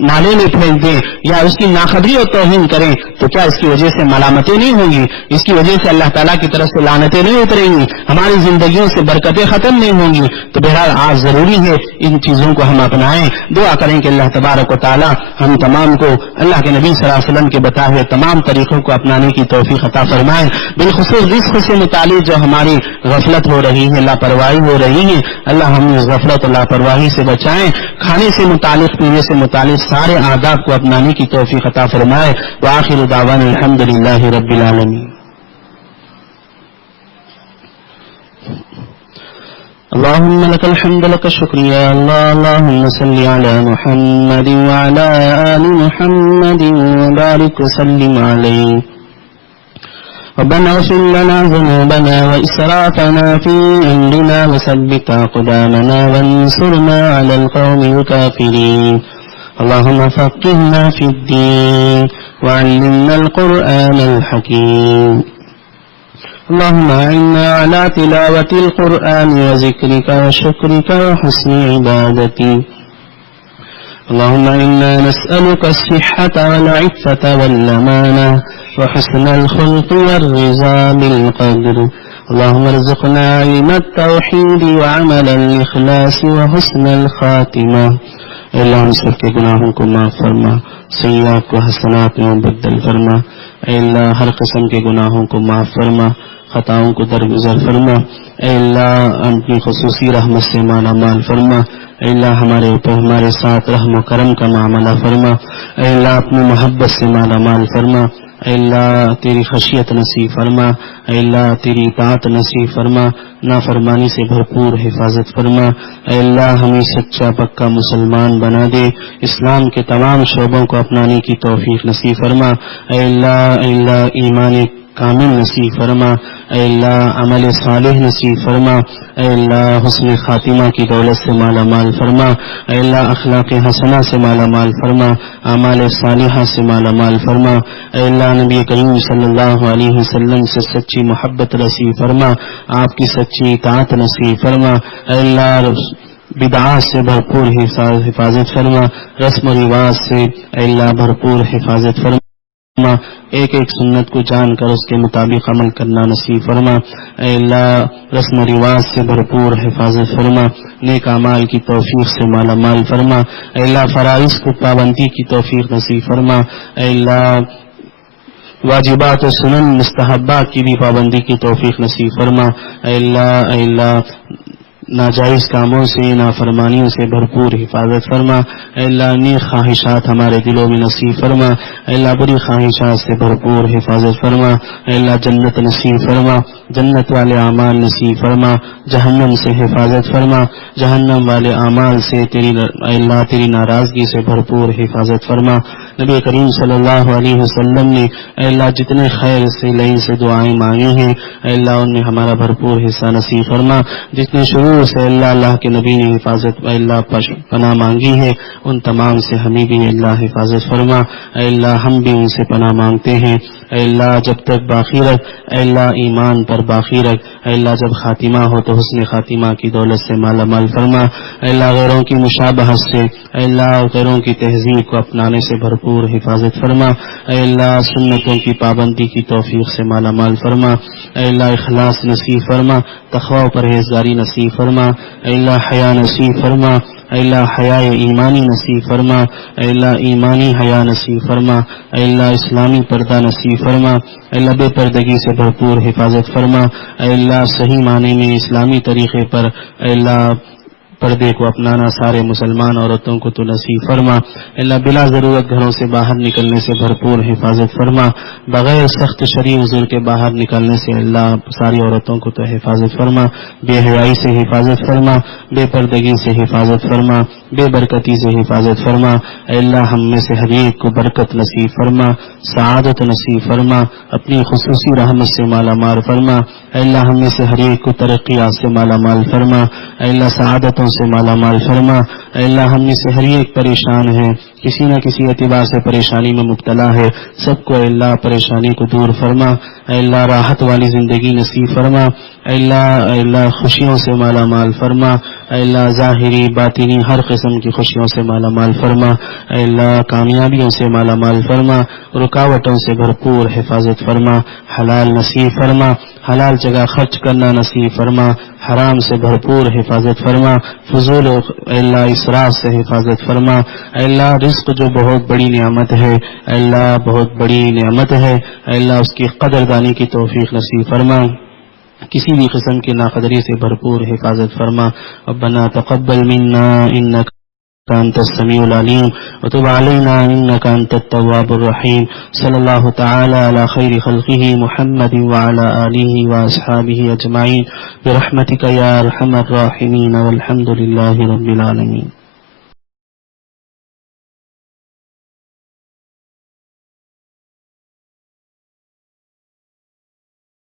نالے میں پھینک دیں یا اس کی ناخبری اور توہین کریں تو کیا اس کی وجہ سے ملامتیں نہیں ہوں گی؟ اس کی وجہ سے اللہ تعالیٰ کی طرف سے لعنتیں نہیں اتریں گی؟ ہماری زندگیوں سے برکتیں ختم نہیں ہوں گی؟ تو بہرحال آج ضروری ہے ان چیزوں کو ہم اپنائیں. دعا کریں کہ اللہ تبارک و تعالیٰ ہم تمام کو اللہ کے نبی صلی اللہ علیہ وسلم کے بتائے ہوئے تمام طریقوں کو اپنانے کی توفیق عطا فرمائے. بالخصوص رزق سے متعلق جو ہماری غفلت ہو رہی ہے، لاپرواہی ہو رہی ہے، اللہ ہم اس غفلت اور لاپرواہی سے بچائیں. کھانے سے متعلق، پینے سے متعلق سارے آداب کو اپنانے کی توفیق عطا فرمائے. وآخر دعوانا الحمدللہ رب العالمین. اللهم لك الحمد لك الشكر يا الله. اللهم صل على محمد وعلى آل محمد وبارك وسلم عليه. ربنا اغفر لنا ذنوبنا وإسرافنا في أمرنا وثبت أقدامنا وانصرنا على القوم الكافرين. اللهم فقهنا في الدين وعلمنا القرآن الحكيم. اللهم أعنا على تلاوة القرآن وذكرك وشكرك وحسن عبادتي. اللهم إنا نسألك الصحة والعفة والأمانة وحسن الخلق والرضا بالقدر. اللهم ارزقنا علم التوحيد وعمل الإخلاص وحسن الخاتمة. اے اللہ ہم سب کے گناہوں کو معاف فرما، سیئات کو حسنات میں بدل فرما. اے اللہ ہر قسم کے گناہوں کو معاف فرما، خطاؤں کو درگزر فرما. اے اللہ اپنی خصوصی رحمت سے مالا مال فرما. اے اللہ ہمارے اوپر ہمارے ساتھ رحم و کرم کا معاملہ فرما. اے اللہ اپنی محبت سے مالا مال فرما. اے اللہ تیری خشیت نصیب فرما. اے اللہ تیری اطاعت نصیب فرما. نافرمانی سے بھرپور حفاظت فرما. اے اللہ ہمیں سچا پکا مسلمان بنا دے. اسلام کے تمام شعبوں کو اپنانے کی توفیق نصیب فرما. اے اللہ ایمان کامل نصیب فرما. اے اللہ عمل صالح نصیب فرما. اے اللہ حسن خاتمہ کی دولت سے مالا مال فرما. اے اللہ اخلاق حسنہ سے مالا مال فرما، اعمال صالحہ سے مالا مال فرما. اے اللہ نبی کریم صلی اللہ علیہ وسلم سے سچی محبت نصیب فرما، آپ کی سچی اطاعت نصیب فرما. اے اللہ بدعات سے بھرپور حفاظت فرما، رسم و رواج سے اے اللہ بھرپور حفاظت فرما. ایک ایک سنت کو جان کر اس کے مطابق عمل کرنا نصیب فرما. اے اللہ رسم و رواج سے بھرپور حفاظت فرما، نیک اعمال کی توفیق سے مالا مال فرما. اے اللہ فرائض کو پابندی کی توفیق نصیب فرما. اے اللہ واجبات و سنن مستحبات کی بھی پابندی کی توفیق نصیب فرما. اے اللہ ناجائز کاموں سے، نافرمانیوں سے بھرپور حفاظت فرما. اے اللہ نیک خواہشات ہمارے دلوں میں نصیب فرما. اے اللہ بری خواہشات سے بھرپور حفاظت فرما. اے اللہ جنت نصیب فرما، جنت والے اعمال نصیب فرما. جہنم سے حفاظت فرما، جہنم والے اعمال سے اے اللہ تیری ناراضگی سے بھرپور حفاظت فرما. نبی کریم صلی اللہ علیہ وسلم نے اے اللہ جتنے خیر سے لئی سے دعائیں مانگی ہیں اے اللہ ان میں ہمارا بھرپور حصہ نصیب فرما. جتنے شروع سے اللہ کے نبی نے حفاظت اے اللہ پناہ مانگی ہے ان تمام سے ہمیں بھی اللہ حفاظت فرما. اے اللہ ہم بھی ان سے پناہ مانگتے ہیں. اے اللہ جب تک باقی رکھ، اے اللہ ایمان پر باقی رکھ. اے اللہ جب خاتمہ ہو تو حسن خاتمہ کی دولت سے مالا مال فرما. اے اللہ غیروں کی مشابہت سے اے اللہ غیروں کی تہذیب کو اپنانے سے بھرپور حفاظت فرما. اے اللہ سنتوں کی پابندی کی توفیق سے مالا مال فرما. اے اللہ اخلاص نصیب فرما، تقوی و پرہیزگاری نصیب فرما. اے اللہ حیا نصیب فرما. اے اللہ حیا ایمانی نصیب فرما. اے اللہ ایمانی حیا نصیب فرما. اے اللہ اسلامی پردہ نصیب فرما. اے اللہ بے پردگی سے بھرپور حفاظت فرما. اے اللہ صحیح معنی میں اسلامی طریقے پر اے اللہ پردے کو اپنانا سارے مسلمان عورتوں کو تو نصیب فرما. اللہ بلا ضرورت گھروں سے باہر نکلنے سے بھرپور حفاظت فرما. بغیر سخت شرعی حضور کے باہر نکلنے سے اللہ ساری عورتوں کو تو حفاظت فرما. بے حیائی سے حفاظت فرما، بے پردگی سے حفاظت فرما، بے برکتی سے حفاظت فرما. اے اللہ ہم میں سے ہر ایک کو برکت نصیب فرما، سعادت نصیب فرما، اپنی خصوصی رحمت سے مالا مال فرما. اے اللہ ہم میں سے ہر ایک کو ترقیات سے مالا مال فرما. اے اللہ سعادتوں سے مالا مال فرما. اے اللہ ہم میں سے ہر ایک پریشان ہے، کسی نہ کسی اعتبار سے پریشانی میں مبتلا ہے، سب کو اے اللہ پریشانی کو دور فرما. اے اللہ راحت والی زندگی نصیب فرما، اے اللہ خوشیوں سے مالا مال فرما، اے اللہ ظاہری باطنی ہر قسم کی خوشیوں سے مالا مال فرما، اے اللہ کامیابیوں سے مالا مال فرما، رکاوٹوں سے بھرپور حفاظت فرما، حلال نصیب فرما، حلال جگہ خرچ کرنا نصیب فرما، حرام سے بھرپور حفاظت فرما، فضول اے اللہ اسراف سے حفاظت فرما، اے اللہ رزق جو بہت بڑی نعمت ہے، اے اللہ بہت بڑی نعمت ہے، اے اللہ اس کی قدردانی کی توفیق نصیب فرما، کسی بھی قسم کی ناقدری سے بھرپور حفاظت فرما۔ ربنا تقبل منا انك أنت السميع العليم وتب علينا إنك أنت التواب الرحيم، صلى الله تعالى على خير خلقه محمد وعلى آله وأصحابه أجمعين برحمتك يا أرحم الراحمين والحمد لله رب العالمين۔